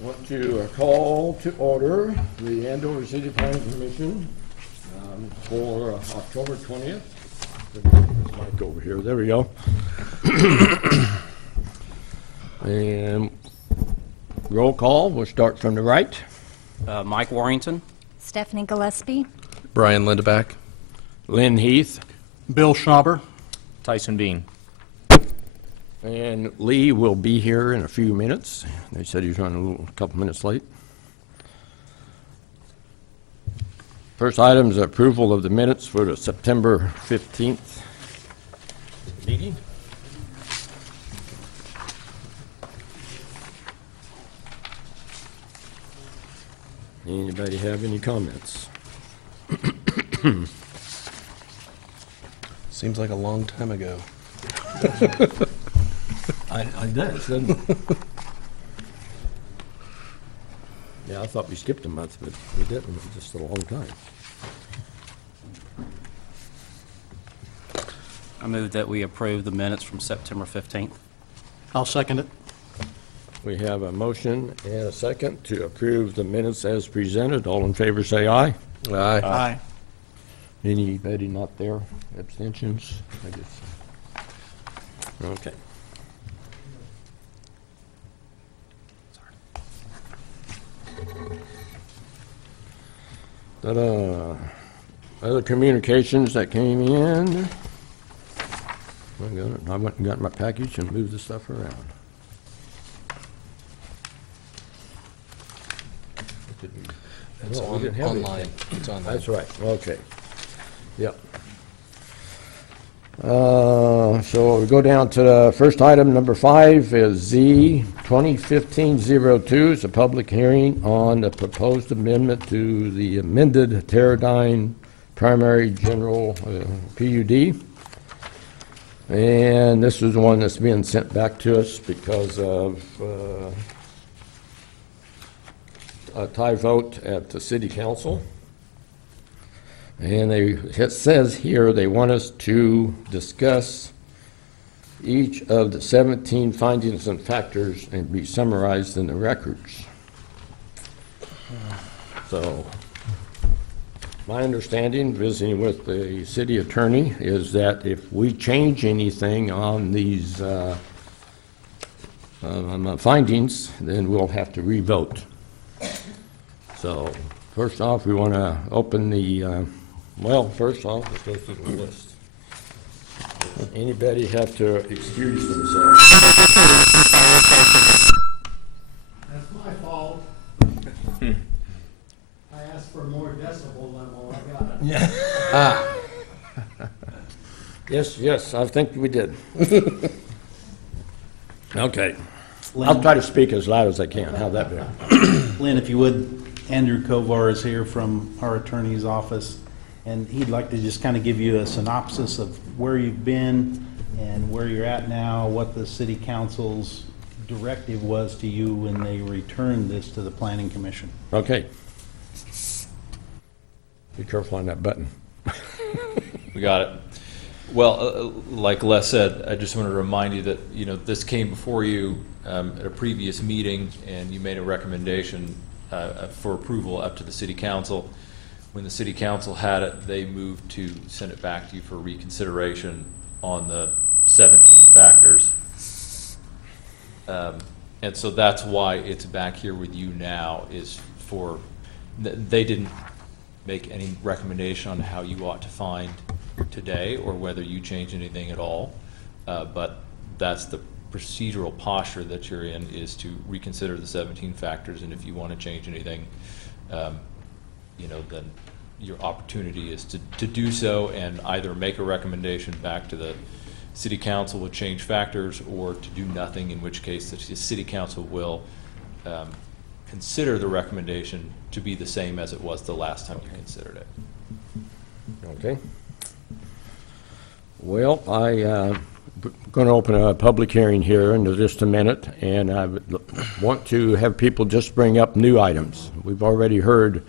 Want to call to order the Andover City Planning Commission for October 20th. Let me get this mic over here. There we go. And roll call. We'll start from the right. Mike Warrington. Stephanie Gillespie. Brian Lindeback. Lynn Heath. Bill Schnauber. Tyson Bean. And Lee will be here in a few minutes. They said he's running a couple minutes late. First item is approval of the minutes for the September 15th meeting. Anybody have any comments? Seems like a long time ago. I does, doesn't it? Yeah, I thought we skipped a month, but we didn't. It was just a long time. I move that we approve the minutes from September 15th. I'll second it. We have a motion and a second to approve the minutes as presented. All in favor say aye. Aye. Aye. Anybody not there? Abstentions? I guess. Okay. Ta-da. Other communications that came in. I went and got my package and moved the stuff around. It's No, we didn't have online. anything. It's online. That's right, okay. Yep. So we go down to the first item, number 5 is Z 2015-02. It's a public hearing on the proposed amendment to the amended Teradyne Primary General PUD. And this is one that's being sent back to us because of a tie vote at the city council. And it says here they want us to discuss each of the 17 findings and factors and be summarized in the records. So my understanding, visiting with the city attorney, is that if we change anything on these findings, then we'll have to re-vote. So first off, we want to open the first off, let's go through the list. Anybody have to excuse themselves? That's my fault. I asked for more decibel level, I got it. Yes, I think we did. Okay. Lynn, I'll try to speak as loud as I can. How'd that be? Lynn, if you would, Andrew Kovar is here from our attorney's office, and he'd like to just kind of give you a synopsis of where you've been and where you're at now, what the city council's directive was to you when they returned this to the planning commission. Okay. Be careful on that button. We got it. Well, like Les said, I just want to remind you that, this came before you at a previous meeting, and you made a recommendation for approval up to the city council. When the city council had it, they moved to send it back to you for reconsideration on the 17 factors. And so that's why it's back here with you now, is for, they didn't make any recommendation on how you ought to find today or whether you change anything at all. But that's the procedural posture that you're in, is to reconsider the 17 factors, and if you want to change anything, then your opportunity is to do so, and either make a recommendation back to the city council with change factors, or to do nothing, in which case the city council will consider the recommendation to be the same as it was the last time you considered it. Okay. Well, I'm going to open a public hearing here in just a minute, and I want to have people just bring up new items. We've already heard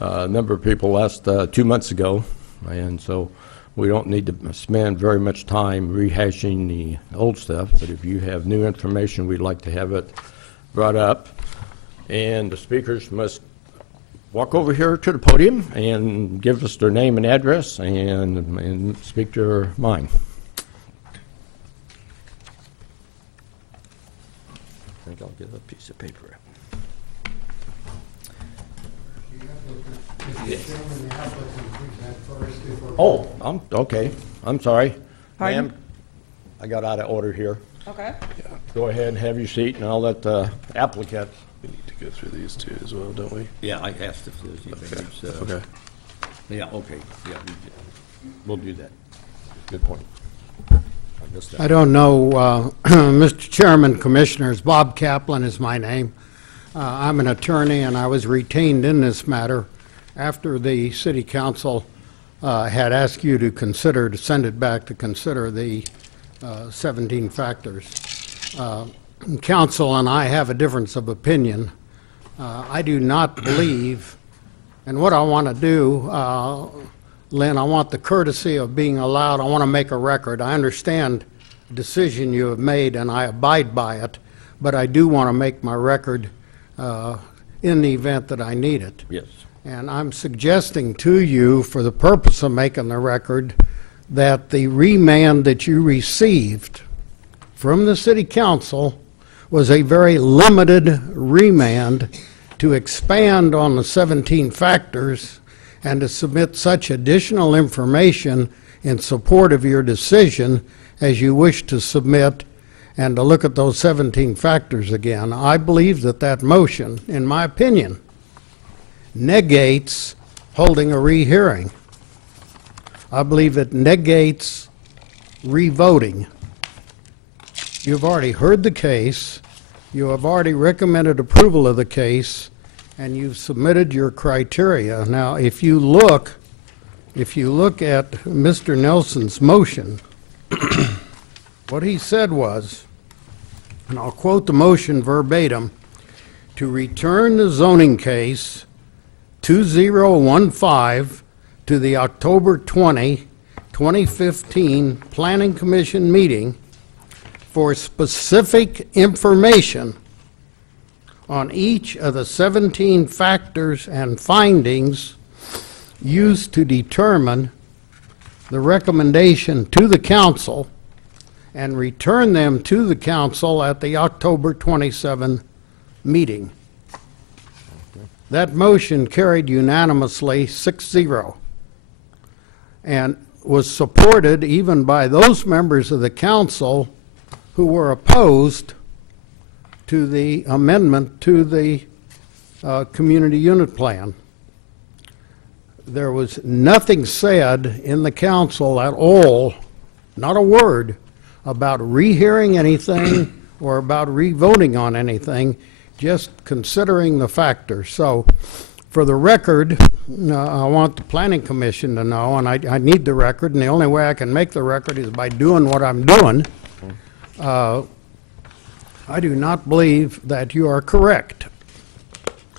a number of people last 2 months ago, and so we don't need to spend very much time rehashing the old stuff, but if you have new information, we'd like to have it brought up. And the speakers must walk over here to the podium and give us their name and address and speak their mind. I think I'll get a piece of paper. Oh, okay. I'm sorry. Pardon? Ma'am, I got out of order here. Okay. Go ahead and have your seat, and I'll let the applicant. We need to go through these two as well, don't we? Yeah, I asked if there's Okay. Yeah, okay, yeah, we'll do that. Good point. I missed that. I don't know, Mr. Chairman, Commissioners, Bob Kaplan is my name. I'm an attorney, and I was retained in this matter after the city council had asked you to send it back to consider the 17 factors. Council and I have a difference of opinion. I do not believe, and what I want to do, Lynn, I want the courtesy of being allowed, I want to make a record. I understand the decision you have made, and I abide by it, but I do want to make my record in the event that I need it. Yes. And I'm suggesting to you, for the purpose of making the record, that the remand that you received from the city council was a very limited remand to expand on the 17 factors and to submit such additional information in support of your decision as you wish to submit, and to look at those 17 factors again. I believe that that motion, in my opinion, negates holding a rehearing. I believe it negates revoting. You've already heard the case, you have already recommended approval of the case, and you've submitted your criteria. Now, if you look at Mr. Nelson's motion, what he said was, and I'll quote the motion verbatim, to return the zoning case 2015 to the October 20, 2015 Planning Commission meeting for specific information on each of the 17 factors and findings used to determine the recommendation to the council, and return them to the council at the October 27 meeting. That motion carried unanimously 6-0 and was supported even by those members of the council who were opposed to the amendment to the community unit plan. There was nothing said in the council at all, not a word, about rehearing anything or about revoting on anything, just considering the factors. So, for the record, I want the Planning Commission to know, and I need the record, and the only way I can make the record is by doing what I'm doing. I do not believe that you are correct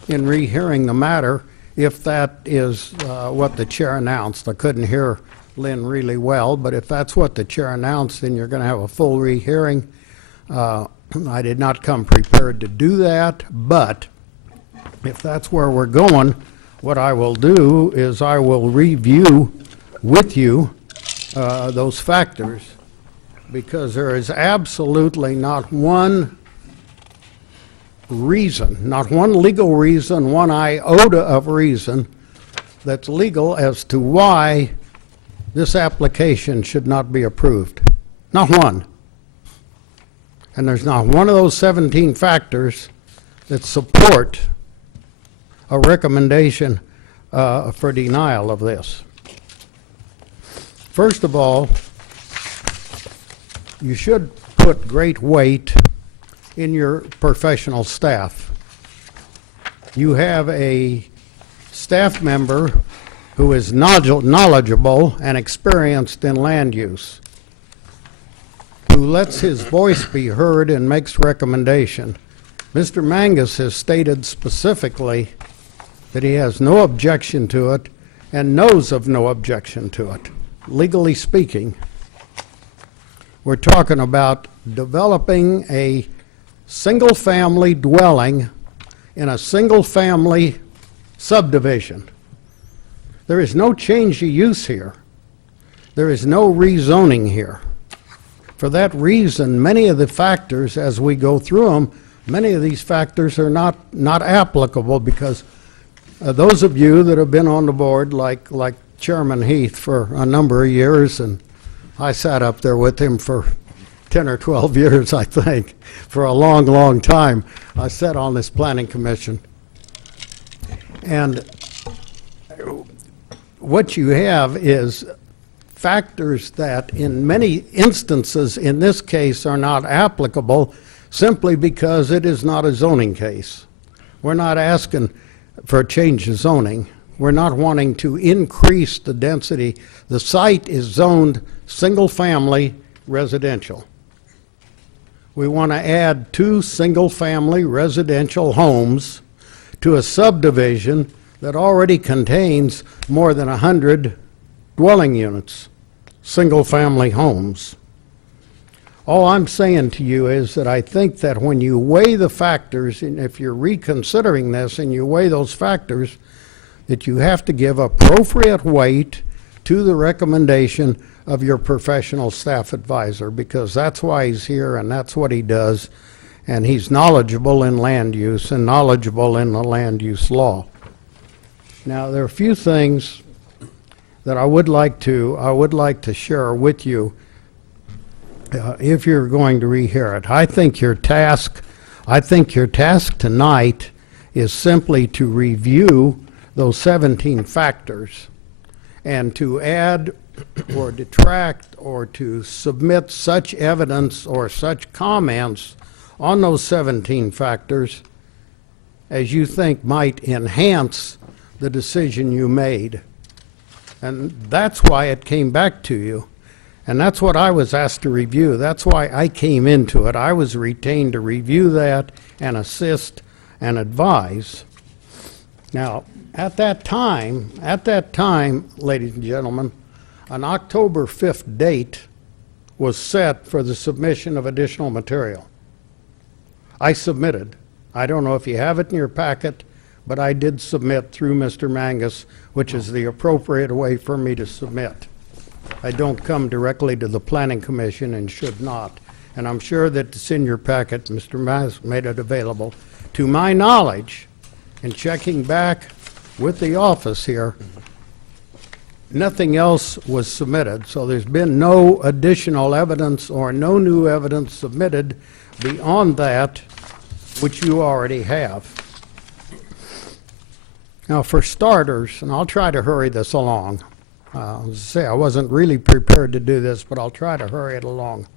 in rehearing the matter if that is what the chair announced. I couldn't hear Lynn really well, but if that's what the chair announced, then you're going to have a full rehearing. I did not come prepared to do that, but if that's where we're going, what I will do is I will review with you those factors, because there is absolutely not one reason, not one legal reason, one iota of reason that's legal as to why this application should not be approved. Not one. And there's not one of those 17 factors that support a recommendation for denial of this. First of all, you should put great weight in your professional staff. You have a staff member who is knowledgeable and experienced in land use, who lets his voice be heard and makes recommendation. Mr. Mangus has stated specifically that he has no objection to it and knows of no objection to it, legally speaking. We're talking about developing a single-family dwelling in a single-family subdivision. There is no change of use here. There is no rezoning here. For that reason, many of the factors, as we go through them, many of these factors are not applicable because those of you that have been on the board, like Chairman Heath for a number of years, and I sat up there with him for 10 or 12 years, I think, for a long, long time. I sat on this planning commission. And what you have is factors that in many instances in this case are not applicable simply because it is not a zoning case. We're not asking for a change of zoning. We're not wanting to increase the density. The site is zoned single-family residential. We want to add 2 single-family residential homes to a subdivision that already contains more than 100 dwelling units, single-family homes. All I'm saying to you is that I think that when you weigh the factors, and if you're reconsidering this and you weigh those factors, that you have to give appropriate weight to the recommendation of your professional staff advisor, because that's why he's here and that's what he does, and he's knowledgeable in land use and knowledgeable in the land use law. Now, there are a few things that I would like to share with you if you're going to rehear it. I think your task tonight is simply to review those 17 factors and to add or detract or to submit such evidence or such comments on those 17 factors as you think might enhance the decision you made. And that's why it came back to you. And that's what I was asked to review. That's why I came into it. I was retained to review that and assist and advise. Now, at that time, ladies and gentlemen, an October 5th date was set for the submission of additional material. I submitted. I don't know if you have it in your packet, but I did submit through Mr. Mangus, which is the appropriate way for me to submit. I don't come directly to the Planning Commission and should not. And I'm sure that it's in your packet. Mr. Mangus made it available. To my knowledge, in checking back with the office here, nothing else was submitted. So there's been no additional evidence or no new evidence submitted beyond that which you already have. Now, for starters, and I'll try to hurry this along. I wasn't really prepared to do this, but I'll try to hurry it along.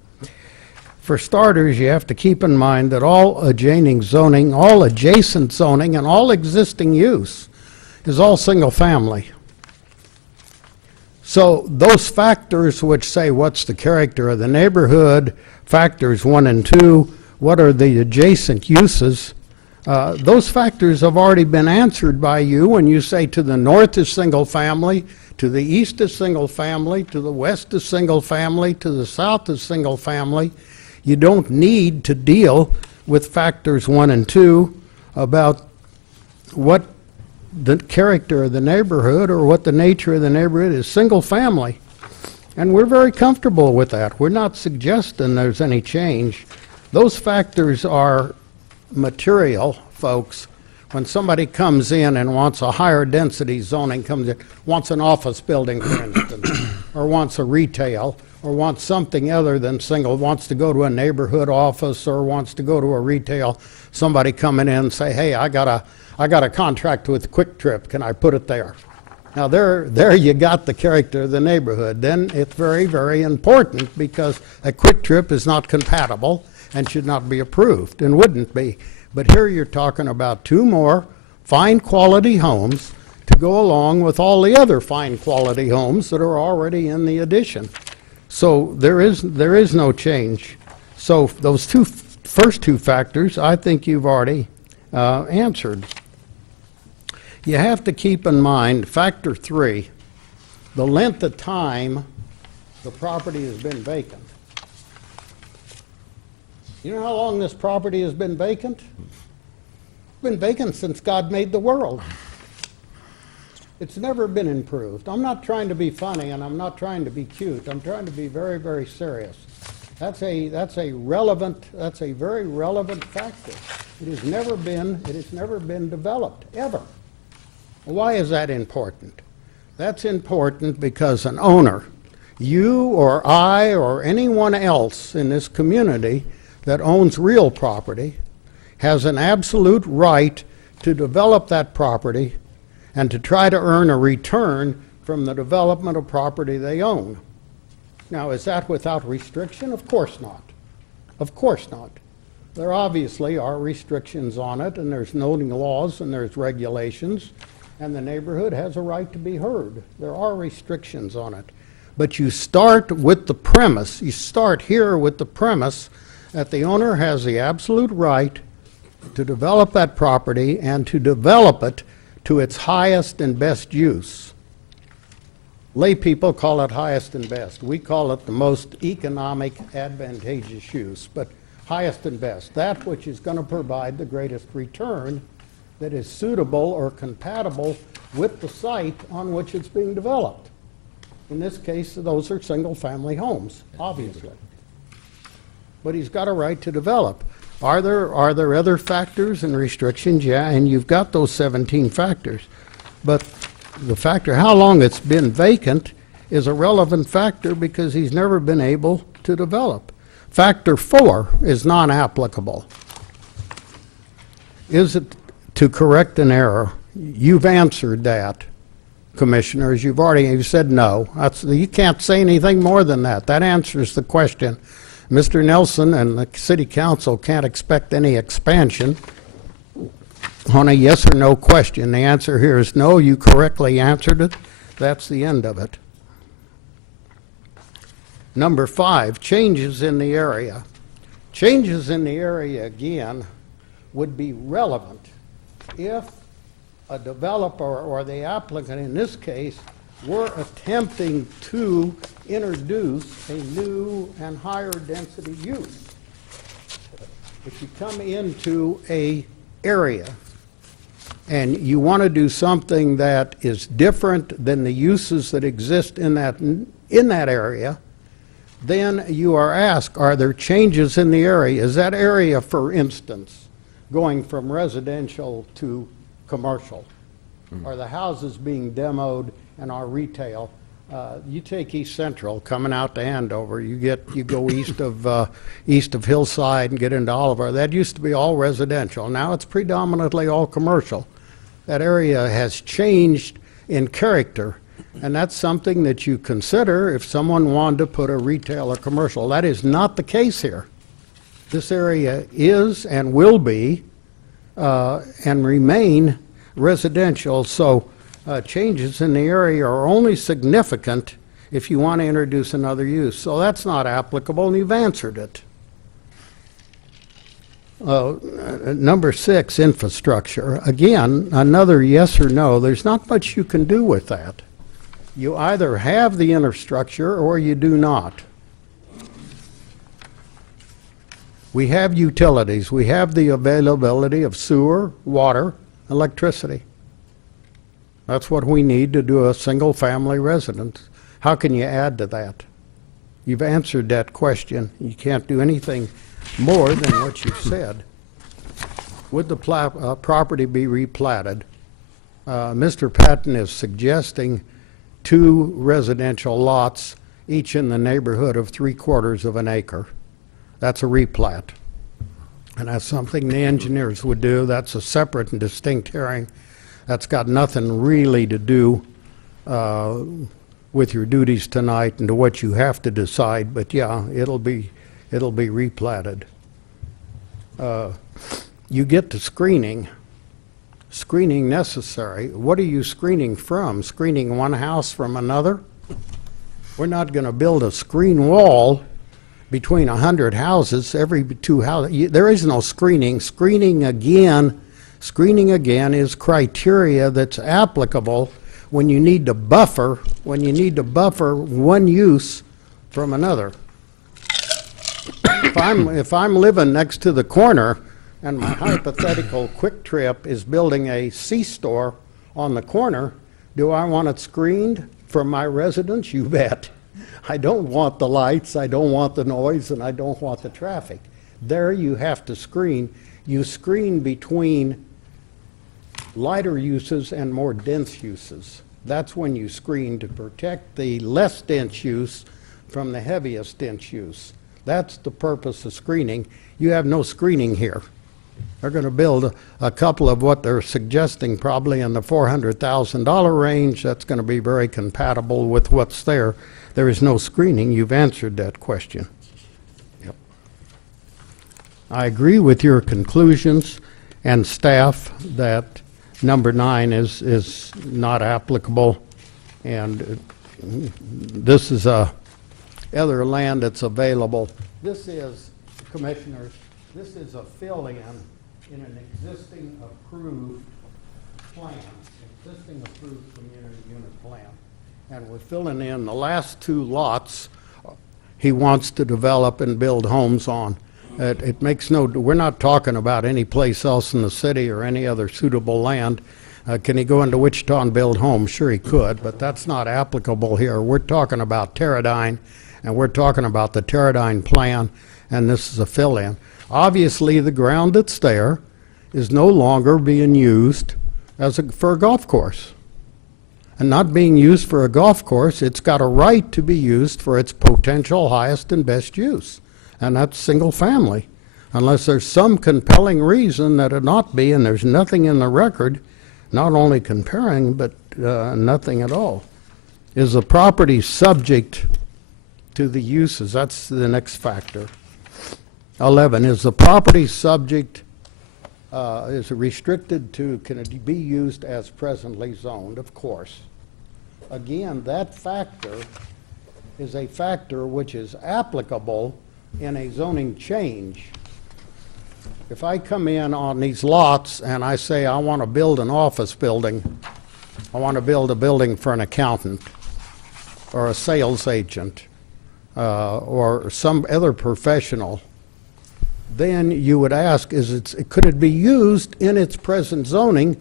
For starters, you have to keep in mind that all adjacent zoning, and all existing use is all single family. So those factors which say what's the character of the neighborhood, factors 1 and 2, what are the adjacent uses, those factors have already been answered by you when you say to the north is single family, to the east is single family, to the west is single family, to the south is single family. You don't need to deal with factors 1 and 2 about what the character of the neighborhood or what the nature of the neighborhood is. Single family. And we're very comfortable with that. We're not suggesting there's any change. Those factors are material, folks. When somebody comes in and wants a higher density zoning, wants an office building, for instance, or wants a retail, or wants something other than single, wants to go to a neighborhood office or wants to go to a retail, somebody coming in and say, hey, I got a contract with Quick Trip, can I put it there? Now there you got the character of the neighborhood. Then it's very, very important because a Quick Trip is not compatible and should not be approved and wouldn't be. But here you're talking about 2 more fine quality homes to go along with all the other fine quality homes that are already in the addition. So there is no change. So those first two factors, I think you've already answered. You have to keep in mind factor 3, the length of time the property has been vacant. You know how long this property has been vacant? been vacant since God made the world. It's never been improved. I'm not trying to be funny, and I'm not trying to be cute. I'm trying to be very, very serious. That's a very relevant factor. It has never been developed, ever. Why is that important? That's important because an owner, you or I or anyone else in this community that owns real property, has an absolute right to develop that property and to try to earn a return from the development of property they own. Now, is that without restriction? Of course not. Of course not. There obviously are restrictions on it, and there's zoning laws and there's regulations, and the neighborhood has a right to be heard. There are restrictions on it. But you start with the premise, you start here with the premise that the owner has the absolute right to develop that property and to develop it to its highest and best use. Lay people call it highest and best. We call it the most economic, advantageous use, but highest and best. That which is going to provide the greatest return that is suitable or compatible with the site on which it's being developed. In this case, those are single-family homes, obviously. But he's got a right to develop. Are there other factors and restrictions? Yeah, and you've got those 17 factors. But the factor how long it's been vacant is a relevant factor because he's never been able to develop. Factor 4 is non-applicable. Is it to correct an error? You've answered that, commissioners. You've said no. You can't say anything more than that. That answers the question. Mr. Nelson and the city council can't expect any expansion on a yes or no question. The answer here is no. You correctly answered it. That's the end of it. Number 5, changes in the area. Changes in the area, again, would be relevant if a developer or the applicant in this case were attempting to introduce a new and higher density use. If you come into a area and you want to do something that is different than the uses that exist in that area, then you are asked, are there changes in the area? Is that area, for instance, going from residential to commercial? Are the houses being demoed and are retail? You take East Central coming out to Andover, you go east of Hillside and get into Oliver. That used to be all residential. Now it's predominantly all commercial. That area has changed in character, and that's something that you consider if someone wanted to put a retail or commercial. That is not the case here. This area is and will be and remain residential, so changes in the area are only significant if you want to introduce another use. So that's not applicable, and you've answered it. Number 6, infrastructure. Again, another yes or no. There's not much you can do with that. You either have the infrastructure or you do not. We have utilities. We have the availability of sewer, water, electricity. That's what we need to do a single-family residence. How can you add to that? You've answered that question. You can't do anything more than what you've said. Would the property be replatted? Mr. Patton is suggesting 2 residential lots, each in the neighborhood of 3/4 of an acre. That's a replat. And that's something the engineers would do. That's a separate and distinct hearing. That's got nothing really to do with your duties tonight and to what you have to decide. But yeah, it'll be replatted. You get to screening. Screening necessary. What are you screening from? Screening one house from another? We're not going to build a screen wall between 100 houses, every 2 houses. There is no screening. Screening again is criteria that's applicable when you need to buffer one use from another. If I'm living next to the corner and my hypothetical Quick Trip is building a C-store on the corner, do I want it screened from my residence? You bet. I don't want the lights, I don't want the noise, and I don't want the traffic. There you have to screen. You screen between lighter uses and more dense uses. That's when you screen to protect the less dense use from the heaviest dense use. That's the purpose of screening. You have no screening here. They're going to build a couple of what they're suggesting, probably in the $400,000 range. That's going to be very compatible with what's there. There is no screening. You've answered that question. Yep. I agree with your conclusions and staff that number 9 is not applicable, and this is other land that's available. This is, Commissioners, this is a fill-in in an existing approved plan, existing approved community unit plan. And we're filling in the last 2 lots he wants to develop and build homes on. It makes no, we're not talking about any place else in the city or any other suitable land. Can he go into Wichita and build homes? Sure he could, but that's not applicable here. We're talking about Teradyne, and we're talking about the Teradyne plan, and this is a fill-in. Obviously, the ground that's there is no longer being used for a golf course. And not being used for a golf course, it's got a right to be used for its potential highest and best use, and that's single family. Unless there's some compelling reason that it not be, and there's nothing in the record, not only comparing, but nothing at all. Is the property subject to the uses? That's the next factor. 11, is the property subject, is it restricted to, can it be used as presently zoned? Of course. Again, that factor is a factor which is applicable in a zoning change. If I come in on these lots and I say I want to build an office building, I want to build a building for an accountant or a sales agent or some other professional, then you would ask, could it be used in its present zoning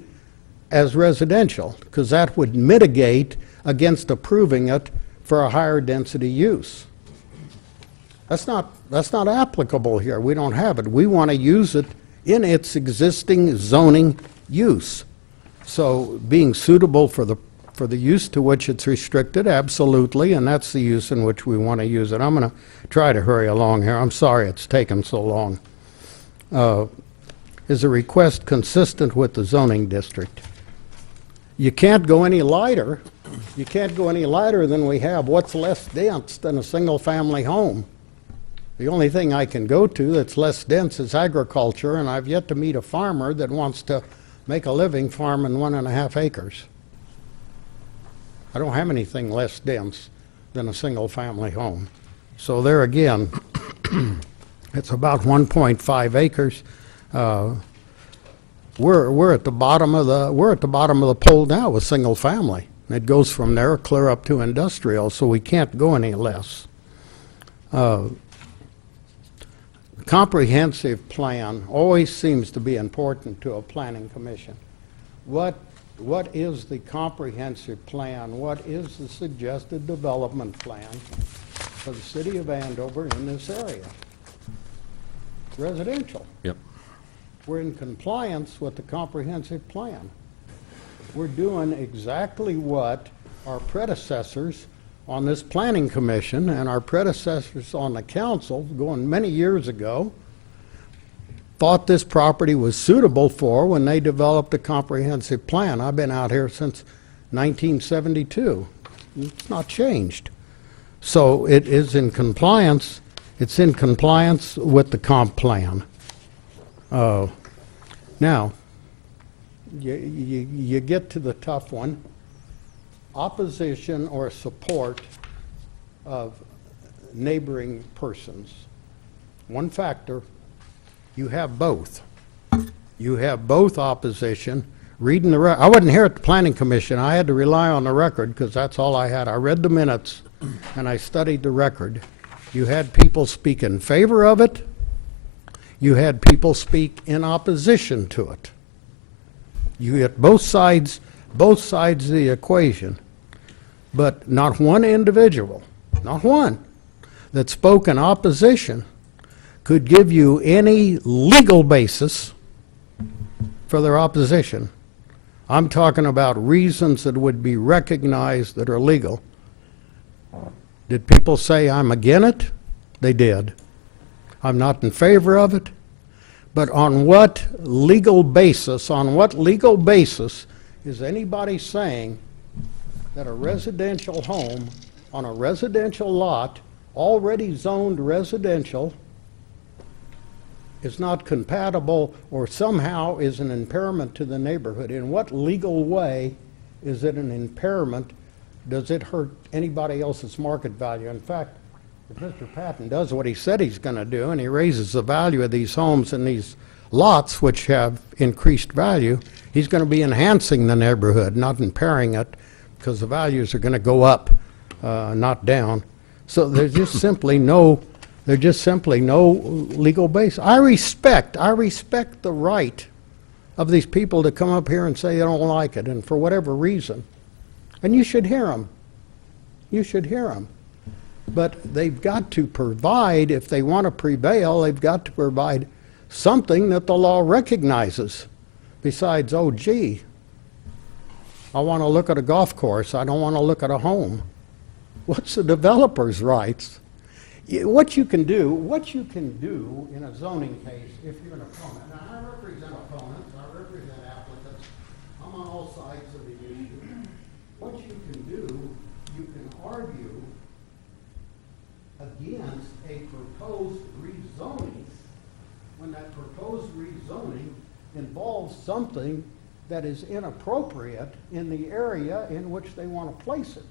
as residential? Because that would mitigate against approving it for a higher density use. That's not applicable here. We don't have it. We want to use it in its existing zoning use. So being suitable for the use to which it's restricted, absolutely, and that's the use in which we want to use it. I'm going to try to hurry along here. I'm sorry it's taken so long. Is the request consistent with the zoning district? You can't go any lighter. You can't go any lighter than we have. What's less dense than a single-family home? The only thing I can go to that's less dense is agriculture, and I've yet to meet a farmer that wants to make a living farming 1.5 acres. I don't have anything less dense than a single-family home. So there again, it's about 1.5 acres. We're at the bottom of the pole now with single family. It goes from there clear up to industrial, so we can't go any less. Comprehensive plan always seems to be important to a planning commission. What is the comprehensive plan? What is the suggested development plan for the city of Andover in this area? Residential. Yep. We're in compliance with the comprehensive plan. We're doing exactly what our predecessors on this planning commission and our predecessors on the council going many years ago thought this property was suitable for when they developed a comprehensive plan. I've been out here since 1972. It's not changed. So it is in compliance. It's in compliance with the comp plan. Now, you get to the tough one. Opposition or support of neighboring persons. One factor, you have both. You have both opposition. Reading the I wasn't here at the Planning Commission. I had to rely on the record because that's all I had. I read the minutes and I studied the record. You had people speak in favor of it. you had people speak in opposition to it. You get both sides of the equation, but not one individual, not one, that spoke in opposition could give you any legal basis for their opposition. I'm talking about reasons that would be recognized that are legal. Did people say I'm against it? They did. I'm not in favor of it. But on what legal basis is anybody saying that a residential home on a residential lot, already zoned residential, is not compatible or somehow is an impairment to the neighborhood? In what legal way is it an impairment? Does it hurt anybody else's market value? In fact, if Mr. Patton does what he said he's going to do, and he raises the value of these homes and these lots which have increased value, he's going to be enhancing the neighborhood, not impairing it, because the values are going to go up, not down. So there's just simply no legal basis. I respect the right of these people to come up here and say they don't like it, and for whatever reason. And you should hear them. You should hear them. But they've got to provide, if they want to prevail, they've got to provide something that the law recognizes. Besides, oh gee, I want to look at a golf course, I don't want to look at a home. What's the developer's rights? What you can do in a zoning case, if you're an opponent, now I represent opponents, I represent applicants, I'm on all sides of the issue. What you can do, you can argue against a proposed rezoning when that proposed rezoning involves something that is inappropriate in the area in which they want to place it.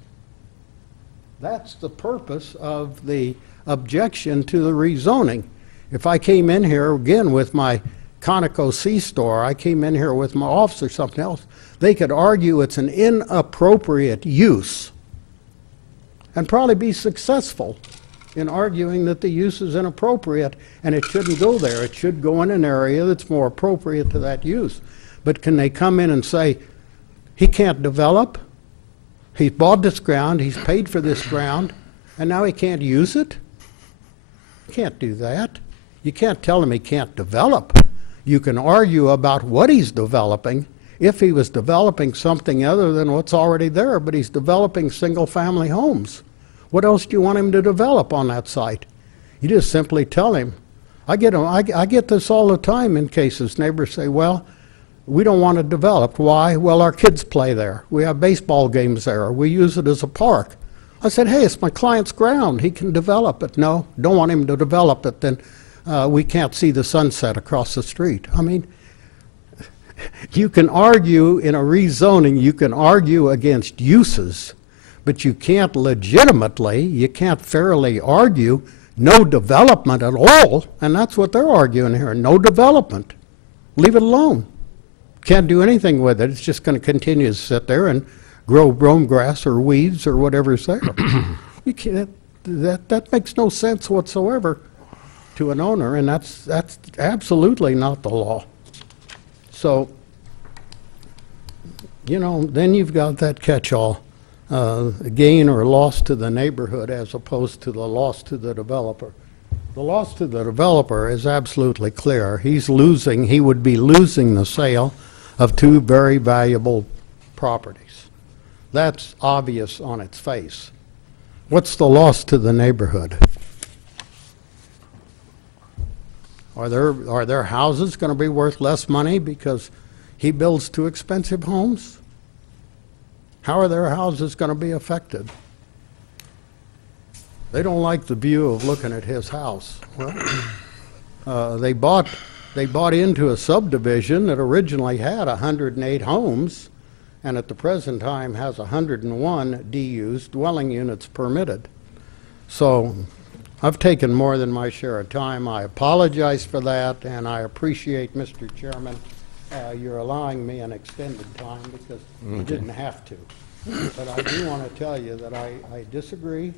That's the purpose of the objection to the rezoning. If I came in here again with my Conoco C-store, I came in here with my office or something else, they could argue it's an inappropriate use and probably be successful in arguing that the use is inappropriate and it shouldn't go there. It should go in an area that's more appropriate to that use. But can they come in and say, he can't develop, he's bought this ground, he's paid for this ground, and now he can't use it? You can't do that. You can't tell him he can't develop. You can argue about what he's developing, if he was developing something other than what's already there, but he's developing single-family homes. What else do you want him to develop on that site? You just simply tell him. I get this all the time in cases. Neighbors say, well, we don't want it developed. Why? Well, our kids play there. We have baseball games there. We use it as a park. I said, hey, it's my client's ground. He can develop it. No, don't want him to develop it. Then we can't see the sunset across the street. I mean, you can argue in a rezoning, you can argue against uses, but you can't legitimately, you can't fairly argue no development at all, and that's what they're arguing here, no development. Leave it alone. Can't do anything with it. It's just going to continue to sit there and grow brome grass or weeds or whatever's there. You can't, that makes no sense whatsoever to an owner, and that's absolutely not the law. So, you know, then you've got that catch-all, gain or loss to the neighborhood as opposed to the loss to the developer. The loss to the developer is absolutely clear. He would be losing the sale of two very valuable properties. That's obvious on its face. What's the loss to the neighborhood? Are their houses going to be worth less money because he builds too expensive homes? How are their houses going to be affected? They don't like the view of looking at his house. Well, they bought into a subdivision that originally had 108 homes, and at the present time has 101 DUs, dwelling units permitted. So I've taken more than my share of time. I apologize for that, and I appreciate, Mr. Chairman, you're allowing me an extended time because you didn't have to. But I do want to tell you that I disagree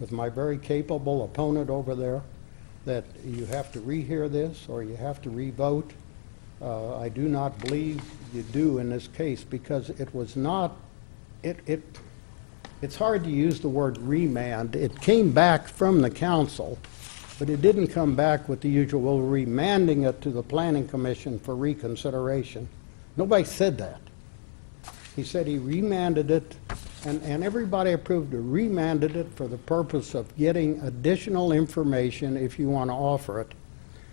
with my very capable opponent over there. that you have to rehear this or you have to revote. I do not believe you do in this case because it was not, it's hard to use the word remand. It came back from the council, but it didn't come back with the usual remanding it to the Planning Commission for reconsideration. Nobody said that. He said he remanded it, and everybody approved it, remanded it for the purpose of getting additional information if you want to offer it.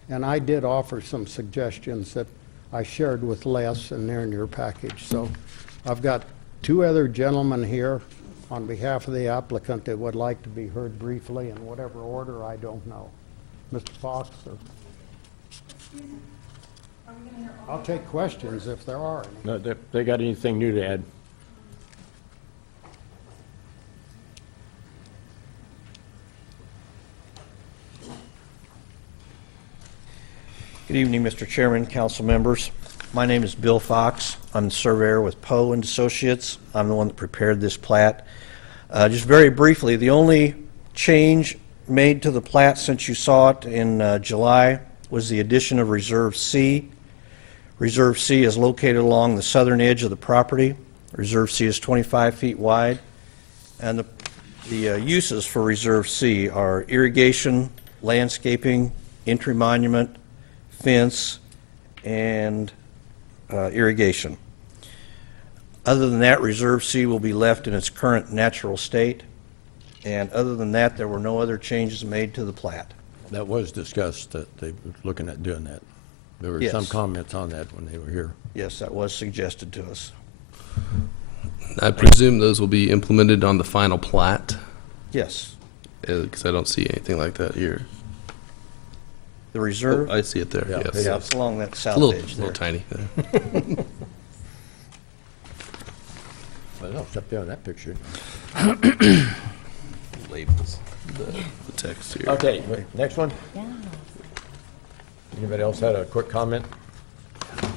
And I did offer some suggestions that I shared with Les, and they're in your package. So I've got two other gentlemen here on behalf of the applicant that would like to be heard briefly in whatever order, I don't know. Mr. Fox, or? I'll take questions if there are any. No, they got anything new to add? Good evening, Mr. Chairman, council members. My name is Bill Fox. I'm the surveyor with Poe and Associates. I'm the one that prepared this plat. Just very briefly, the only change made to the plat since you saw it in July was the addition of Reserve C. Reserve C is located along the southern edge of the property. Reserve C is 25 feet wide, and the uses for Reserve C are irrigation, landscaping, entry monument, fence, and irrigation. Other than that, Reserve C will be left in its current natural state, and other than that, there were no other changes made to the plat. That was discussed, that they were looking at doing that. There were some Yes. comments on that when they were here. Yes, that was suggested to us. I presume those will be implemented on the final plat, Yes. because I don't see anything like that here. The reserve, Oh, I see it there, Yeah, yes. yeah, it's along that A south little, edge there. little tiny there. Well, no, it's up there on that picture. Labels, the text here. Okay, next one. Anybody else had a quick comment?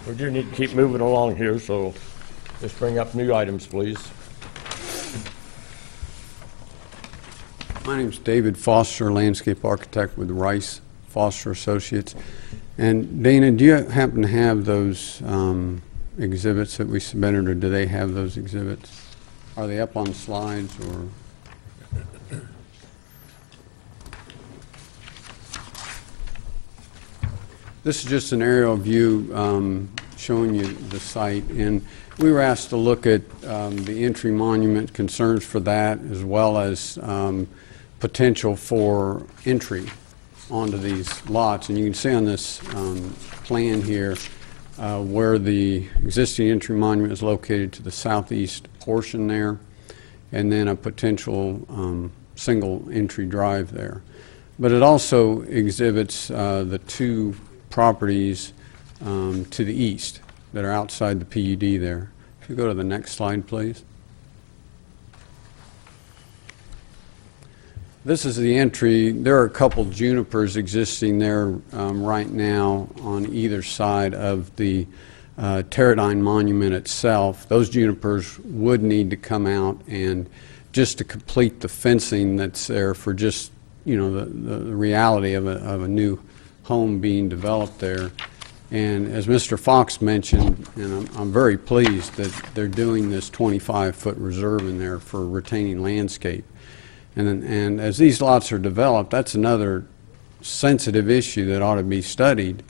We do need to keep moving along here, so let's bring up new items, please. My name's David Foster, landscape architect with Rice Foster Associates. And Dana, do you happen to have those exhibits that we submitted, or do they have those exhibits? Are they up on slides, or? This is just an aerial view showing you the site, and we were asked to look at the entry monument, concerns for that, as well as potential for entry onto these lots. And you can see on this plan here where the existing entry monument is located to the southeast portion there, and then a potential single entry drive there. But it also exhibits the two properties to the east that are outside the PUD there. If you go to the next slide, please. This is the entry. There are a couple junipers existing there right now on either side of the Pterodyne monument itself. Those junipers would need to come out, and just to complete the fencing that's there for just, you know, the reality of a new home being developed there. And as Mr. Fox mentioned, and I'm very pleased that they're doing this 25-foot reserve in there for retaining landscape. And as these lots are developed, that's another sensitive issue that ought to be studied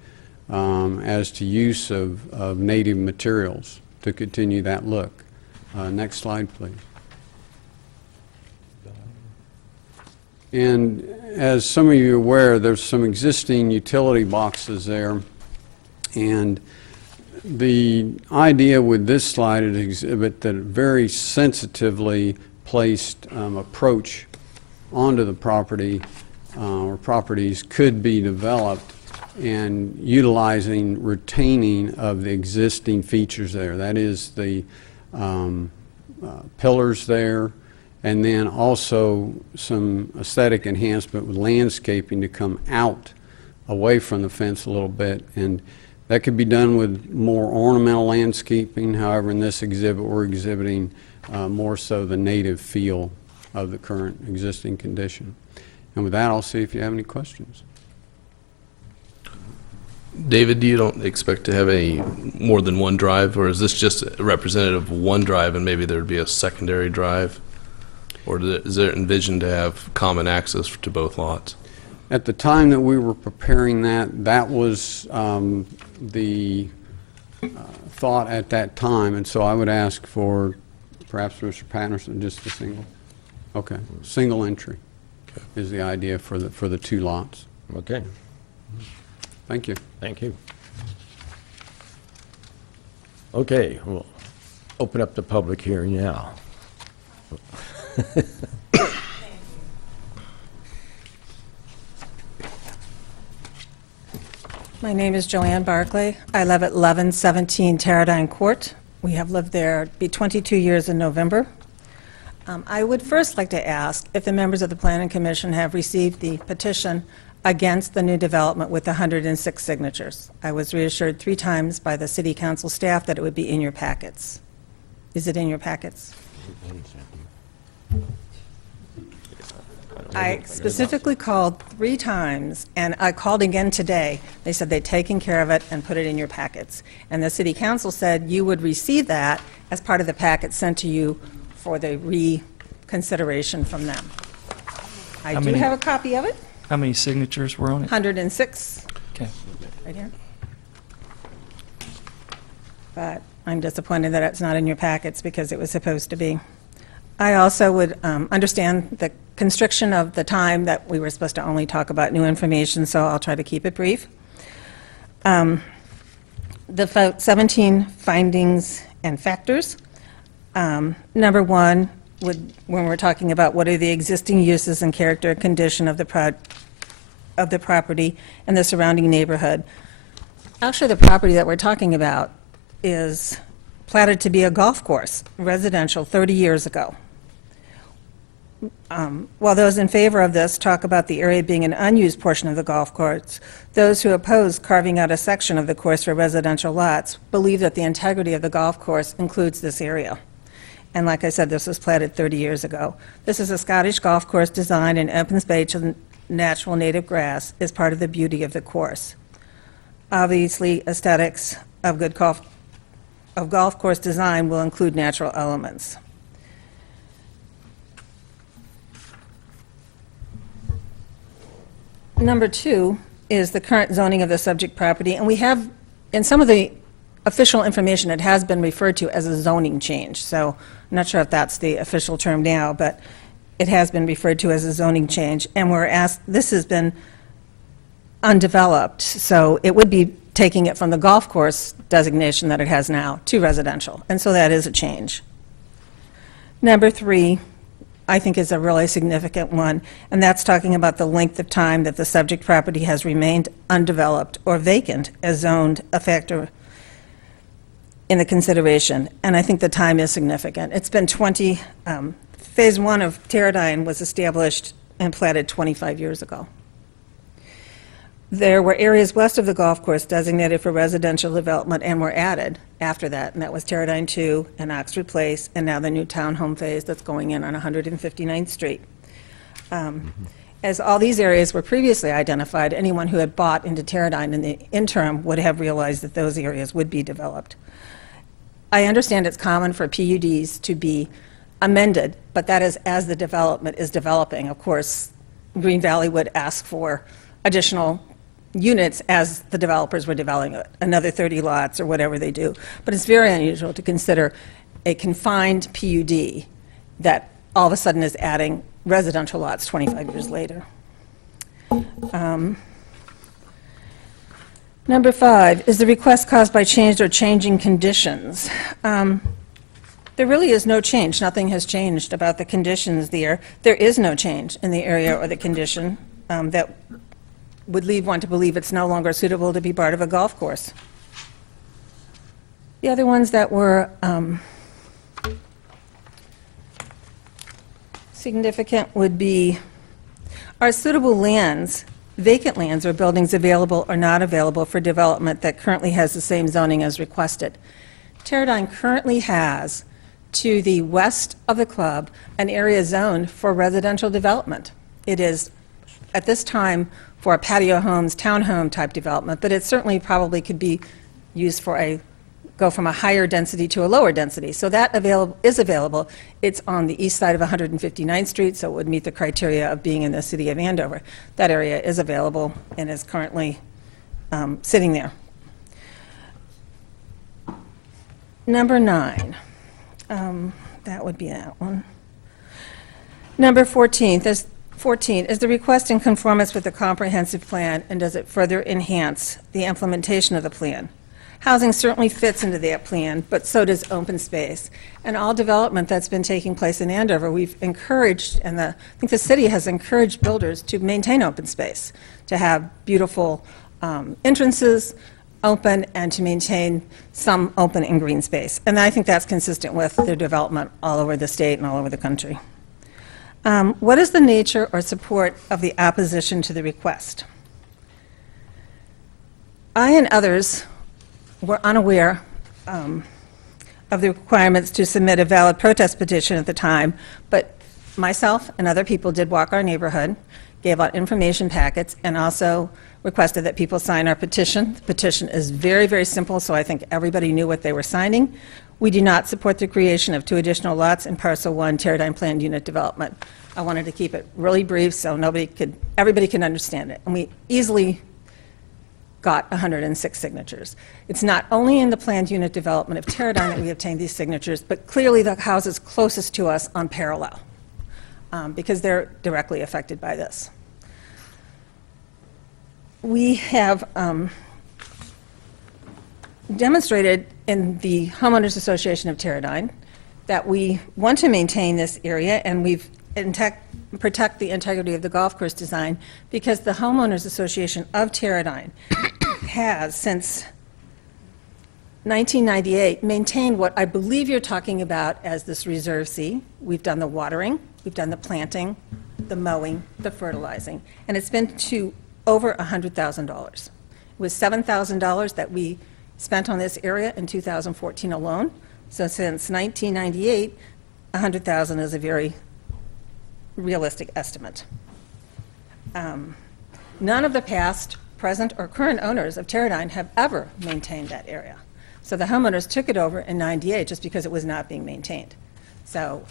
as to use of native materials to continue that look. Next slide, please. And as some of you are aware, there's some existing utility boxes there. And the idea with this slide is to exhibit that a very sensitively placed approach onto the property or properties could be developed, and utilizing retaining of the existing features there. That is the pillars there, and then also some aesthetic enhancement with landscaping to come out away from the fence a little bit. And that could be done with more ornamental landscaping. However, in this exhibit, we're exhibiting more so the native feel of the current existing condition. And with that, I'll see if you have any questions. David, you don't expect to have any more than one drive, or is this just a representative of one drive and maybe there'd be a secondary drive? Or is there envisioned to have common access to both lots? At the time that we were preparing that, that was the thought at that time, and so I would ask for perhaps Mr. Patterson, just a single. Okay, single entry is the idea for the two lots. Okay, Thank you. thank you. Okay, we'll open up the public hearing now. My name is Joanne Barclay. I live at 1117 Teradyne Court. We have lived there, it'll be 22 years in November. I would first like to ask if the members of the Planning Commission have received the petition against the new development with 106 signatures. I was reassured 3 times by the City Council staff that it would be in your packets. Is it in your packets? I specifically called 3 times, and I called again today. They said they'd taken care of it and put it in your packets. And the City Council said you would receive that as part of the packet sent to you for the reconsideration from them. I do have a copy of it, How many signatures were on it? 106, Okay. right here. But I'm disappointed that it's not in your packets because it was supposed to be. I also would understand the constriction of the time that we were supposed to only talk about new information, so I'll try to keep it brief. The 17 findings and factors. Number 1, when we're talking about what are the existing uses and character and condition of the property and the surrounding neighborhood. Actually, the property that we're talking about is platted to be a golf course, residential, 30 years ago. While those in favor of this talk about the area being an unused portion of the golf course, those who oppose carving out a section of the course for residential lots believe that the integrity of the golf course includes this area. And like I said, this was platted 30 years ago. This is a Scottish golf course designed in open space and natural native grass is part of the beauty of the course. Obviously, aesthetics of golf course design will include natural elements. Number 2 is the current zoning of the subject property, and we have, in some of the official information, it has been referred to as a zoning change. So I'm not sure if that's the official term now, but it has been referred to as a zoning change. And we're asked, this has been undeveloped, so it would be taking it from the golf course designation that it has now to residential. And so that is a change. Number 3, I think, is a really significant one, and that's talking about the length of time that the subject property has remained undeveloped or vacant as zoned a factor in the consideration. And I think the time is significant. It's been Phase 1 of Teradyne was established and platted 25 years ago. There were areas west of the golf course designated for residential development and were added after that, and that was Teradyne 2 and Oxford Place, and now the new townhome phase that's going in on 159th Street. As all these areas were previously identified, anyone who had bought into Teradyne in the interim would have realized that those areas would be developed. I understand it's common for PUDs to be amended, but that is as the development is developing. Of course, Green Valley would ask for additional units as the developers were developing it, another 30 lots or whatever they do. But it's very unusual to consider a confined PUD that all of a sudden is adding residential lots 25 years later. Number 5, is the request caused by changed or changing conditions? There really is no change. Nothing has changed about the conditions there. There is no change in the area or the condition that would lead one to believe it's no longer suitable to be part of a golf course. The other ones that were significant would be, are suitable lands, vacant lands or buildings available or not available for development that currently has the same zoning as requested. Teradyne currently has, to the west of the club, an area zoned for residential development. It is, at this time, for a patio homes, townhome type development, but it certainly probably could be used for go from a higher density to a lower density. So that is available. It's on the east side of 159th Street, so it would meet the criteria of being in the city of Andover. That area is available and is currently sitting there. Number 9, that would be that one. Number 14 is the request in conformance with the comprehensive plan, and does it further enhance the implementation of the plan? Housing certainly fits into that plan, but so does open space. And all development that's been taking place in Andover, we've encouraged, and I think the city has encouraged builders to maintain open space, to have beautiful entrances, open, and to maintain some open and green space. And I think that's consistent with their development all over the state and all over the country. What is the nature or support of the opposition to the request? I and others were unaware of the requirements to submit a valid protest petition at the time, but myself and other people did walk our neighborhood, gave out information packets, and also requested that people sign our petition. The petition is very, very simple, so I think everybody knew what they were signing. We do not support the creation of 2 additional lots in Parcel 1 Teradyne Planned Unit Development. I wanted to keep it really brief so everybody can understand it. And we easily got 106 signatures. It's not only in the planned unit development of Teradyne that we obtained these signatures, but clearly the houses closest to us on parallel, because they're directly affected by this. We have demonstrated in the Homeowners Association of Teradyne that we want to maintain this area, and we've protect the integrity of the golf course design, because the Homeowners Association of Teradyne has, since 1998, maintained what I believe you're talking about as this Reserve C. We've done the watering, we've done the planting, the mowing, the fertilizing, and it's been to over $100,000. It was $7,000 that we spent on this area in 2014 alone. So since 1998, $100,000 is a very realistic estimate. None of the past, present, or current owners of Teradyne have ever maintained that area. So the homeowners took it over in '98 just because it was not being maintained. So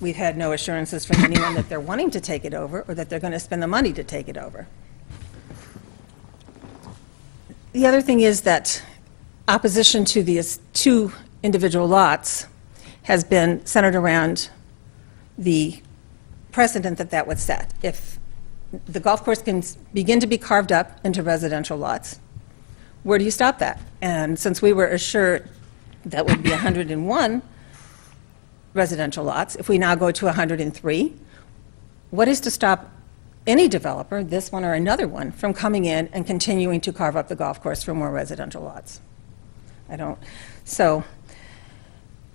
we've had no assurances from anyone that they're wanting to take it over or that they're going to spend the money to take it over. The other thing is that opposition to these 2 individual lots has been centered around the precedent that would set. If the golf course can begin to be carved up into residential lots, where do you stop that? And since we were assured that would be 101 residential lots, if we now go to 103, what is to stop any developer, this one or another one, from coming in and continuing to carve up the golf course for more residential lots? I don't. So,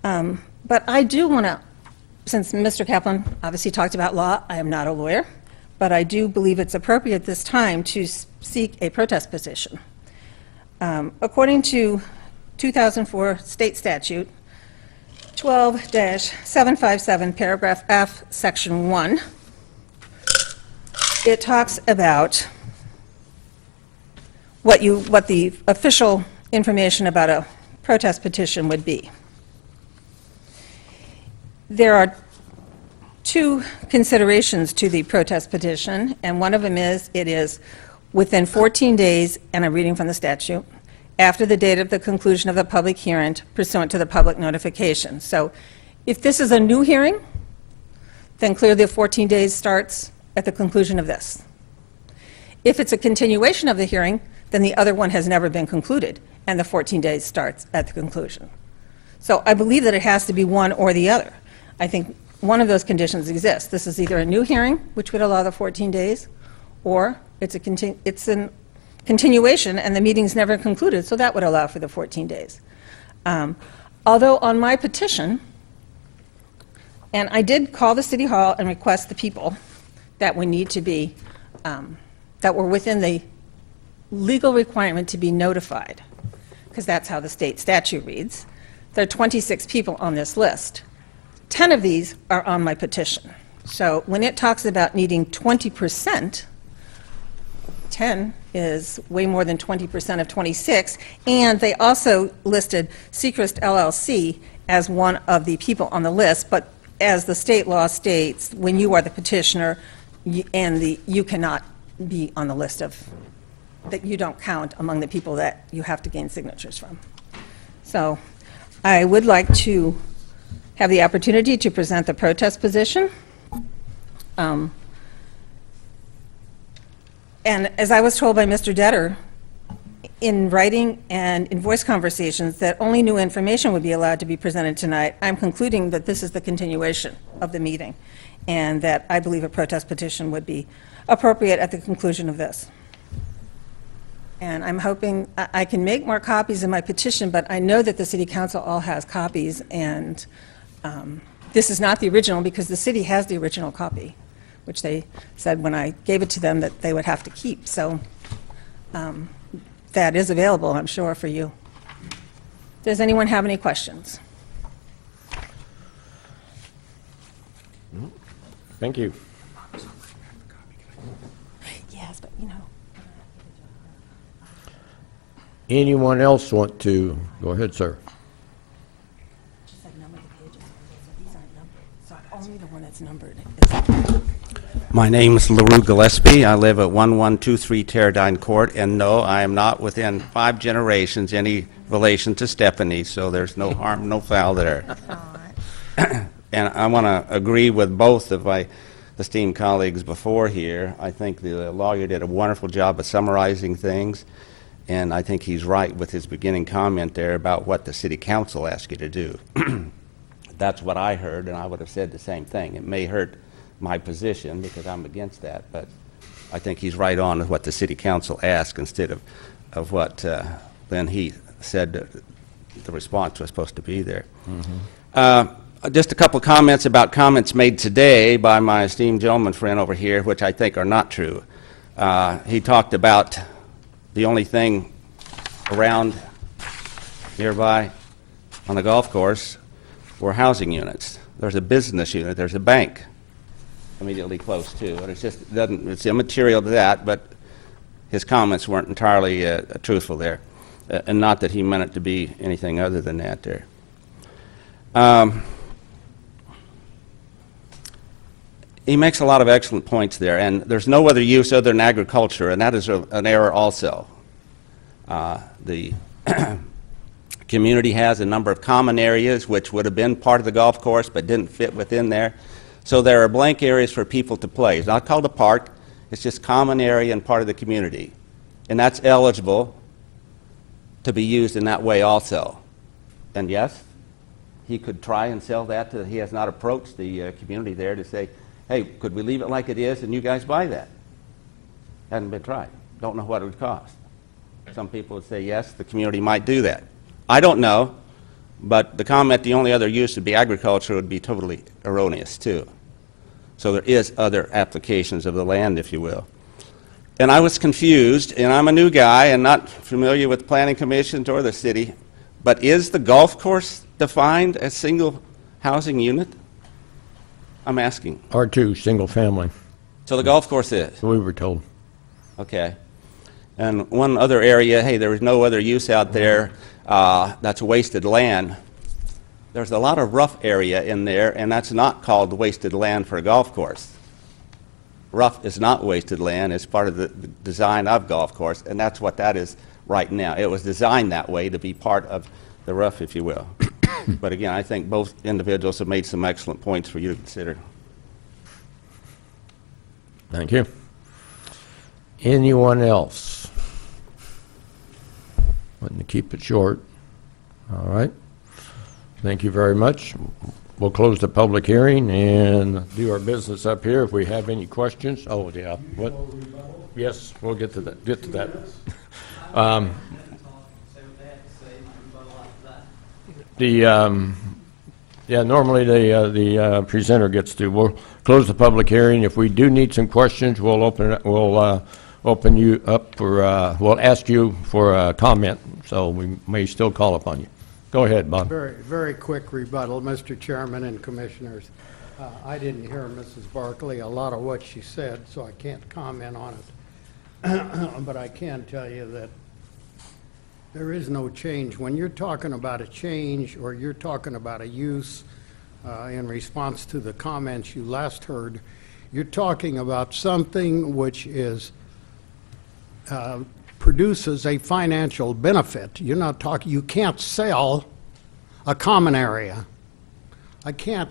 but I do want to, since Mr. Kaplan obviously talked about law, I am not a lawyer, but I do believe it's appropriate at this time to seek a protest petition. According to 2004 state statute 12-757, paragraph F, section 1, it talks about what the official information about a protest petition would be. There are 2 considerations to the protest petition, and one of them is it is within 14 days, and I'm reading from the statute, after the date of the conclusion of the public hearing pursuant to the public notification. So if this is a new hearing, then clearly the 14 days starts at the conclusion of this. If it's a continuation of the hearing, then the other one has never been concluded, and the 14 days starts at the conclusion. So I believe that it has to be one or the other. I think one of those conditions exists. This is either a new hearing, which would allow the 14 days, or it's a continuation and the meeting's never concluded, so that would allow for the 14 days. Although on my petition, and I did call the City Hall and request the people that would need to be, that were within the legal requirement to be notified, because that's how the state statute reads. There are 26 people on this list. 10 of these are on my petition. So when it talks about needing 20%, 10 is way more than 20% of 26, and they also listed Seacrest LLC as one of the people on the list, but as the state law states, when you are the petitioner, you cannot be on the list of, that you don't count among the people that you have to gain signatures from. So I would like to have the opportunity to present the protest position. And as I was told by Mr. Detter, in writing and in voice conversations, that only new information would be allowed to be presented tonight, I'm concluding that this is the continuation of the meeting, and that I believe a protest petition would be appropriate at the conclusion of this. And I'm hoping I can make more copies of my petition, but I know that the city council all has copies, and this is not the original, because the city has the original copy, which they said when I gave it to them that they would have to keep. So that is available, I'm sure, for you. Does anyone have any questions? Thank you. Yes, but you know. Anyone else want to, go ahead, sir. Just like number the pages. These aren't numbered, so only the one that's numbered is. My name is LaRue Gillespie. I live at 1123 Teradyne Court, and no, I am not within 5 generations any relation to Stephanie, so there's no harm, no foul there. And I want to agree with both of my esteemed colleagues before here. I think the lawyer did a wonderful job of summarizing things, and I think he's right with his beginning comment there about what the city council asked you to do. That's what I heard, and I would have said the same thing. It may hurt my position because I'm against that, but I think he's right on with what the city council asked instead of what then he said the response was supposed to be there. Just a couple of comments about comments made today by my esteemed gentleman friend over here, which I think are not true. He talked about the only thing around nearby on the golf course were housing units. There's a business unit, there's a bank immediately close to it. It's just it's immaterial to that, but his comments weren't entirely truthful there, and not that he meant it to be anything other than that there. He makes a lot of excellent points there, and there's no other use other than agriculture, and that is an error also. The community has a number of common areas which would have been part of the golf course but didn't fit within there. So there are blank areas for people to play. It's not called a park, it's just common area and part of the community. And that's eligible to be used in that way also. And yes, he could try and sell that to, he has not approached the community there to say, hey, could we leave it like it is and you guys buy that? Hasn't been tried. Don't know what it would cost. Some people would say yes, the community might do that. I don't know, but the comment the only other use would be agriculture would be totally erroneous too. So there is other applications of the land, if you will. And I was confused, and I'm a new guy and not familiar with planning commissions or the city, but is the golf course defined as single housing unit? I'm asking. R2, single family, So the golf course is? so we were told. Okay. And one other area, hey, there is no other use out there that's wasted land. There's a lot of rough area in there, and that's not called wasted land for a golf course. Rough is not wasted land. It's part of the design of golf course, and that's what that is right now. It was designed that way to be part of the rough, if you will. But again, I think both individuals have made some excellent points for you to consider. Thank you. Anyone else? Wanting to keep it short. All right. Thank you very much. We'll close the public hearing and do our business up here. If we have any questions, oh yeah, what? Yes, we'll get to that. Yeah, normally the presenter gets to. We'll close the public hearing. If we do need some questions, we'll open it. We'll open you up for. We'll ask you for a comment. So we may still call upon you. Go ahead, Bob. Very, very quick rebuttal, Mr. Chairman and Commissioners. I didn't hear Mrs. Barkley, a lot of what she said, so I can't comment on but I can tell you that there is no change. When you're talking about a change, or you're talking about a use, in response to the comments you last heard, you're talking about something which is, produces a financial benefit. You're not talking, you can't sell a common area. I can't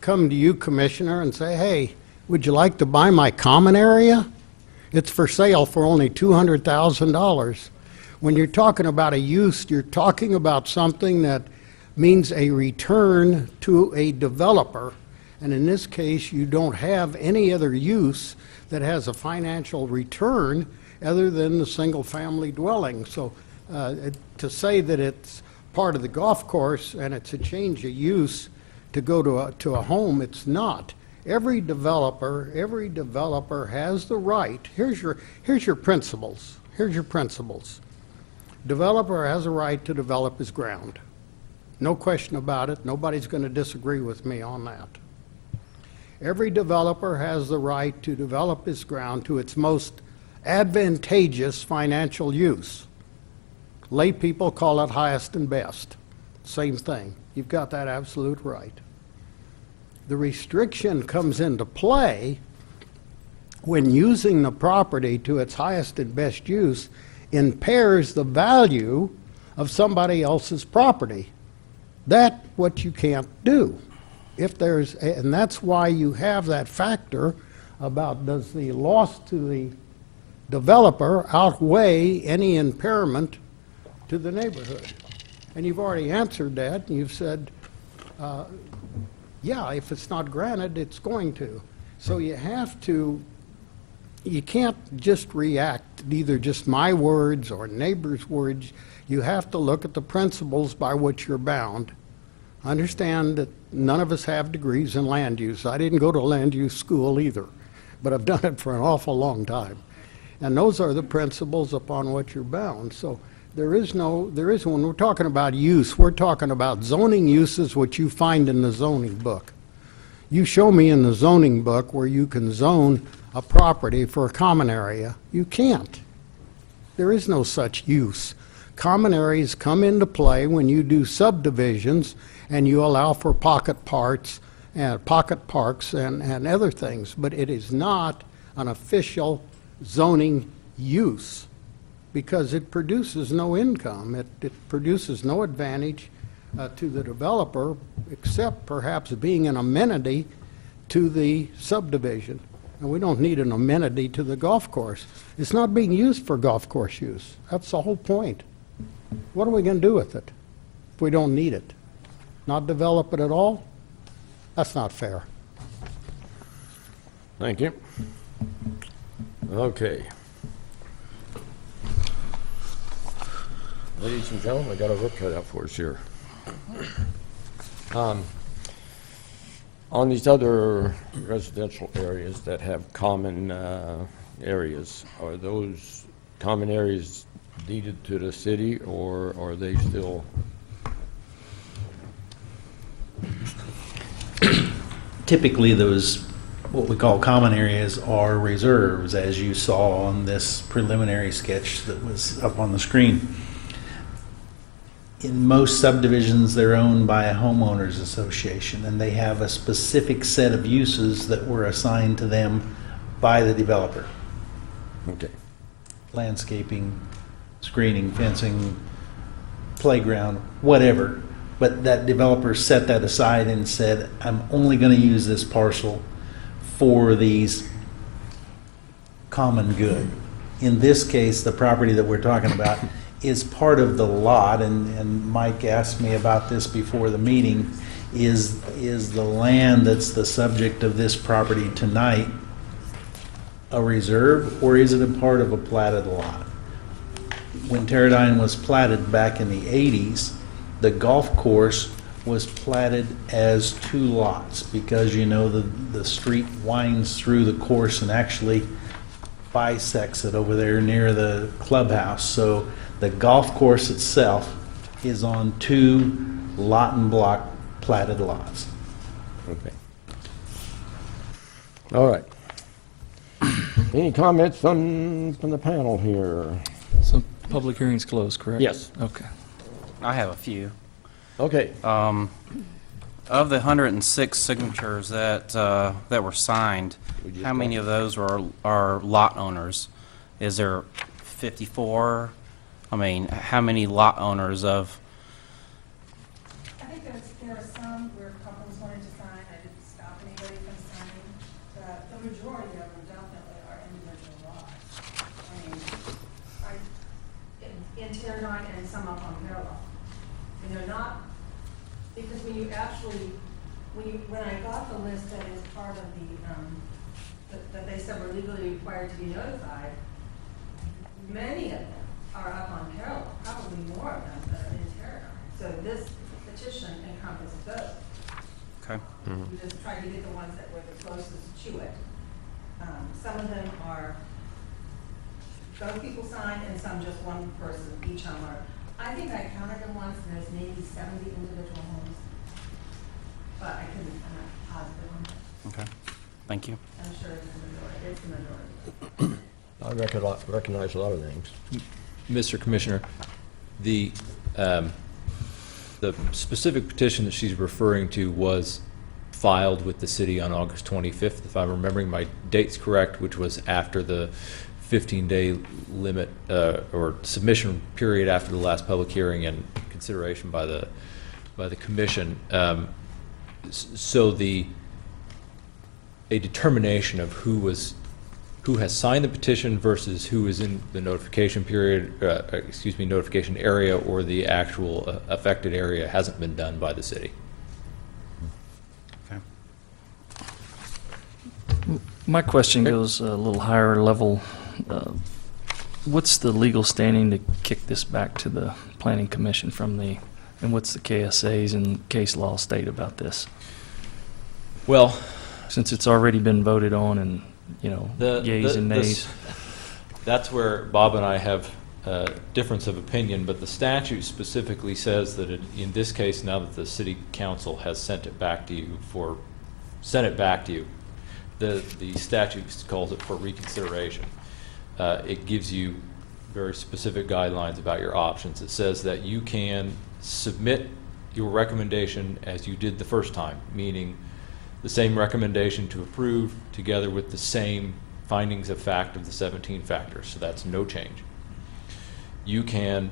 come to you, Commissioner, and say, hey, would you like to buy my common area? It's for sale for only $200,000. When you're talking about a use, you're talking about something that means a return to a developer. And in this case, you don't have any other use that has a financial return other than the single-family dwelling. So to say that it's part of the golf course and it's a change of use to go to a home, it's not. Every developer has the right. Here's your principles. Here's your principles. Developer has a right to develop his ground. No question about it. Nobody's going to disagree with me on that. Every developer has the right to develop his ground to its most advantageous financial use. Lay people call it highest and best. Same thing. You've got that absolute right. The restriction comes into play when using the property to its highest and best use impairs the value of somebody else's property. That's what you can't do. And that's why you have that factor about, does the loss to the developer outweigh any impairment to the neighborhood? And you've already answered that. You've said, yeah, if it's not granted, it's going to. So you can't just react, either just my words or neighbors' words. You have to look at the principles by which you're bound. Understand that none of us have degrees in land use. I didn't go to land use school either, but I've done it for an awful long time. And those are the principles upon which you're bound. So when we're talking about use, we're talking about zoning uses, which you find in the zoning book. You show me in the zoning book where you can zone a property for a common area. You can't. There is no such use. Common areas come into play when you do subdivisions and you allow for pocket parks and other things, but it is not an official zoning use because it produces no income. It produces no advantage to the developer except perhaps being an amenity to the subdivision. And we don't need an amenity to the golf course. It's not being used for golf course use. That's the whole point. What are we going to do with it if we don't need it? Not develop it at all? That's not fair. Thank you. Okay. Ladies and gentlemen, I got a work cut out for us here. On these other residential areas that have common areas, are those common areas deeded to the city, or are they still? Typically, those, what we call common areas, are reserves, as you saw on this preliminary sketch that was up on the screen. In most subdivisions, they're owned by a homeowners association, and they have a specific set of uses that were assigned to them by the developer. Okay. Landscaping, screening, fencing, playground, whatever. But that developer set that aside and said, I'm only going to use this parcel for these common good. In this case, the property that we're talking about is part of the lot, and Mike asked me about this before the meeting, is the land that's the subject of this property tonight a reserve, or is it a part of a platted lot? When Teradyne was platted back in the 80s, the golf course was platted as 2 lots because, you know, the street winds through the course and actually bisects it over there near the clubhouse. So the golf course itself is on 2 lot and block platted lots. Okay. All right. Any comments from the panel here? So public hearing's closed, correct? Yes. Okay. I have a few. Okay. Of the 106 signatures that were signed, how many of those are lot owners? Is there 54? I mean, how many lot owners of? I think there are some where couples wanted to sign. I didn't stop anybody from signing. The majority of them definitely are individual lots. I mean, in Terradine and some up on Parallel. And they're not, because when you actually, when I got the list that is part of that they said were legally required to be notified, many of them are up on Parallel, probably more of them that are in Terradine. So this petition encompasses both. Okay. We just tried to get the ones that were the closest to it. Some of them are, both people signed, and some just one person, each home. I think I counted them once, and there's maybe 70 individual homes. But I'm not positive on that. Okay. Thank you. I'm sure it's the majority. I recognize a lot of names. Mr. Commissioner, the specific petition that she's referring to was filed with the city on August 25th, if I'm remembering my dates correct, which was after the 15-day limit or submission period after the last public hearing and consideration by the commission. So a determination of who has signed the petition versus who is in the notification period, notification area, or the actual affected area hasn't been done by the city. Okay. My question goes a little higher level. What's the legal standing to kick this back to the Planning Commission and what's the KSAs and case law state about this? Well, since it's already been voted on and, yeas and nays. That's where Bob and I have a difference of opinion, but the statute specifically says that in this case, now that the city council has sent it back to you, the statute calls it for reconsideration. It gives you very specific guidelines about your options. It says that you can submit your recommendation as you did the first time, meaning the same recommendation to approve together with the same findings of fact of the 17 factors. So that's no change. You can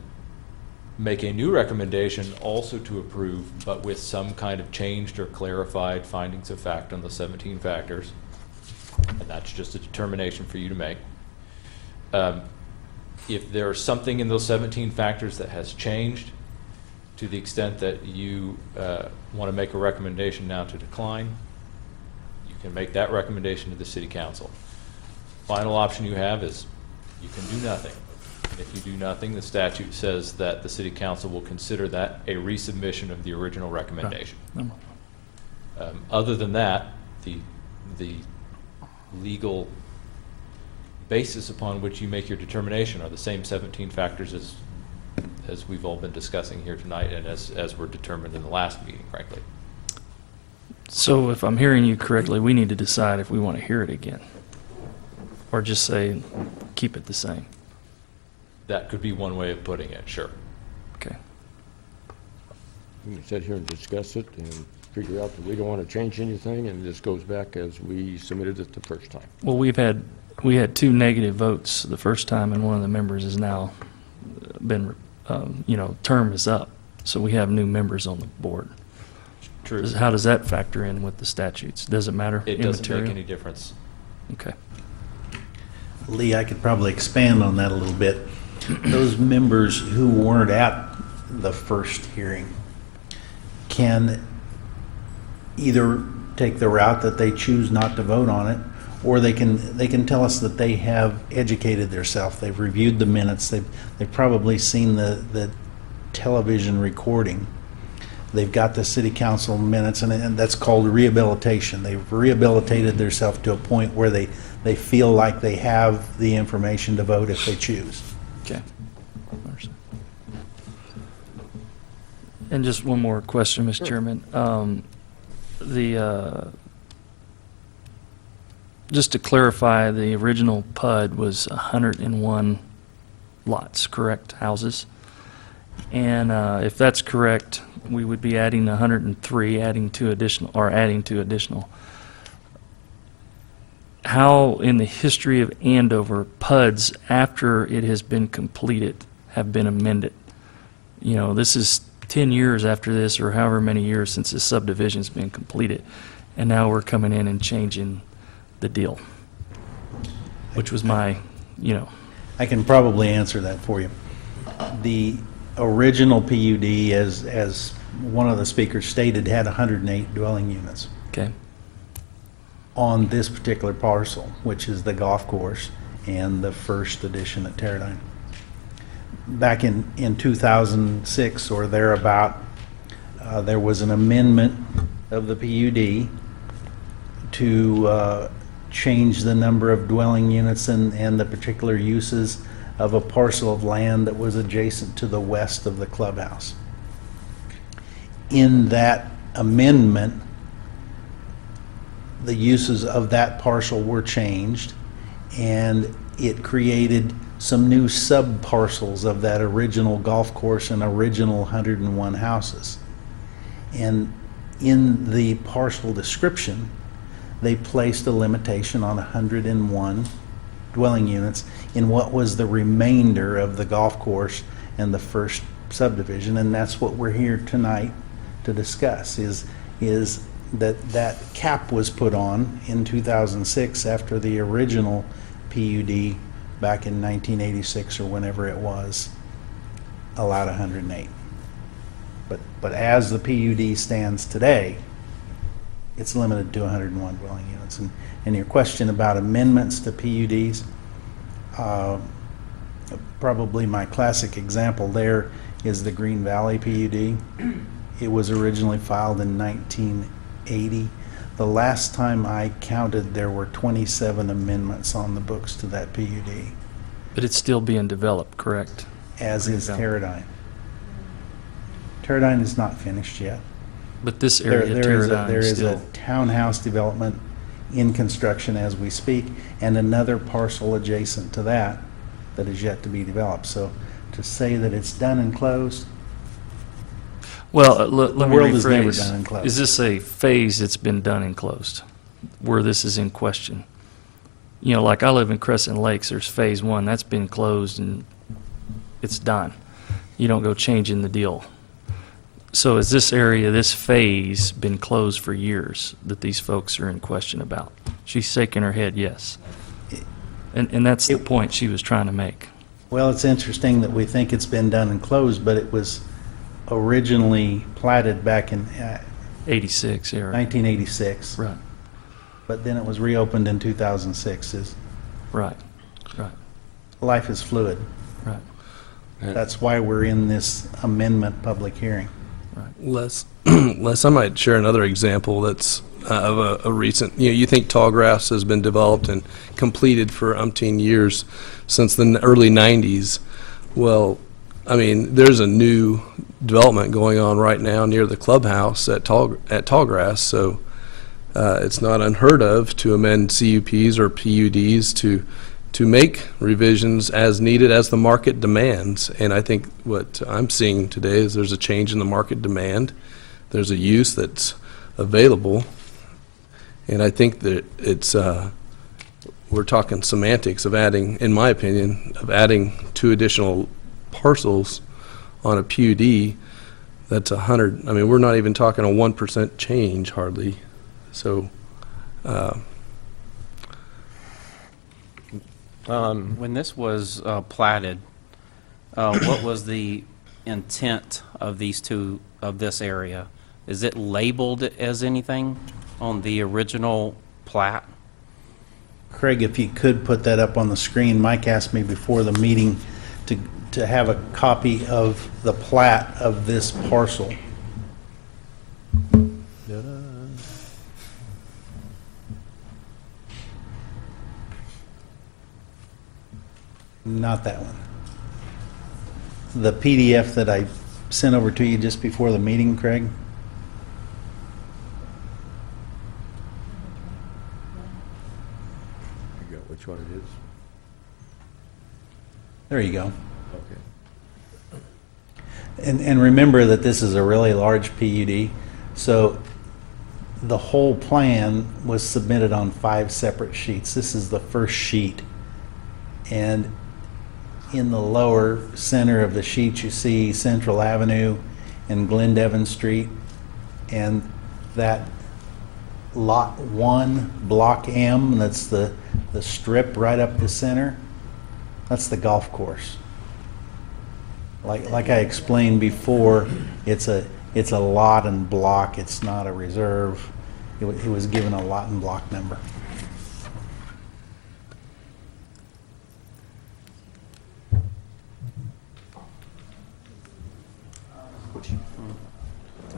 make a new recommendation also to approve, but with some kind of changed or clarified findings of fact on the 17 factors. And that's just a determination for you to make. If there's something in those 17 factors that has changed to the extent that you want to make a recommendation now to decline, you can make that recommendation to the city council. Final option you have is you can do nothing. If you do nothing, the statute says that the city council will consider that a resubmission of the original recommendation. Other than that, the legal basis upon which you make your determination are the same 17 factors as we've all been discussing here tonight and as were determined in the last meeting, frankly. So if I'm hearing you correctly, we need to decide if we want to hear it again or just say keep it the same. That could be one way of putting it, sure. Okay. We can sit here and discuss it and figure out that we don't want to change anything, and this goes back as we submitted it the first time. Well, we had 2 negative votes the first time, and one of the members has now been, term is up. So we have new members on the board. True. How does that factor in with the statutes? Does it matter? It doesn't Immaterial? make any difference. Okay. Lee, I could probably expand on that a little bit. Those members who weren't at the first hearing can either take the route that they choose not to vote on it, or they can tell us that they have educated themselves. They've reviewed the minutes. They've probably seen the television recording. They've got the city council minutes, and that's called rehabilitation. They've rehabilitated themselves to a point where they feel like they have the information to vote if they choose. Okay. And just one more question, Mr. Chairman. The just to clarify, the original PUD was 101 lots, correct, houses? And if that's correct, we would be adding 103, adding two additional. How, in the history of Andover, PUDs, after it has been completed, have been amended? You know, this is 10 years after this, or however many years since this subdivision's been completed, and now we're coming in and changing the deal, which was my, you know. I can probably answer that for you. The original PUD, as one of the speakers stated, had 108 dwelling units Okay. on this particular parcel, which is the golf course and the first addition at Teradyne. Back in 2006 or thereabout, there was an amendment of the PUD to change the number of dwelling units and the particular uses of a parcel of land that was adjacent to the west of the clubhouse. In that amendment, the uses of that parcel were changed, and it created some new sub-parcels of that original golf course and original 101 houses. And in the parcel description, they placed a limitation on 101 dwelling units in what was the remainder of the golf course and the first subdivision, and that's what we're here tonight to discuss, is that cap was put on in 2006 after the original PUD back in 1986 or whenever it was allowed 108. But as the PUD stands today, it's limited to 101 dwelling units. And your question about amendments to PUDs, probably my classic example there is the Green Valley PUD. It was originally filed in 1980. The last time I counted, there were 27 amendments on the books to that PUD. But it's still being developed, correct? As is Green Teradyne. Teradyne is not finished yet. But this There area, there Teradyne, is still. a townhouse development in construction as we speak, and another parcel adjacent to that that is yet to be developed. So to say that it's done and closed, Well, let me world is never rephrase. done and closed. Is this a phase that's been done and closed, where this is in question? You know, like I live in Crescent Lakes, there's phase one, that's been closed and it's done. You don't go changing the deal. So is this area, this phase, been closed for years that these folks are in question about? She's shaking her head, yes. And that's the point she was trying to make. well, it's interesting that we think it's been done and closed, but it was originally platted back in 86 era. 1986. Right, But then it was reopened in 2006. right, right, Life is fluid. right. That's why we're in this amendment public hearing. Les, I might share another example that's of a recent, you think tall grass has been developed and completed for umpteen years since the early 90s. Well, I mean, there's a new development going on right now near the clubhouse at Tallgrass, so it's not unheard of to amend CUPs or PUDs to make revisions as needed as the market demands. And I think what I'm seeing today is there's a change in the market demand. There's a use that's available. And I think that it's, we're talking semantics of adding, in my opinion, of adding 2 additional parcels on a PUD. That's 100, I mean, we're not even talking a 1% change hardly. So, When this was platted, what was the intent of this area? Is it labeled as anything on the original plat? Craig, if you could put that up on the screen. Mike asked me before the meeting to have a copy of the plat of this parcel. Not that one. The PDF that I sent over to you just before the meeting, Craig. There you go. And remember that this is a really large PUD, so the whole plan was submitted on 5 separate sheets. This is the first sheet. And in the lower center of the sheet, you see Central Avenue and Glendevon Street. And that Lot 1, Block M, that's the strip right up the center, that's the golf course. Like I explained before, it's a lot and block, it's not a reserve. It was given a lot and block number.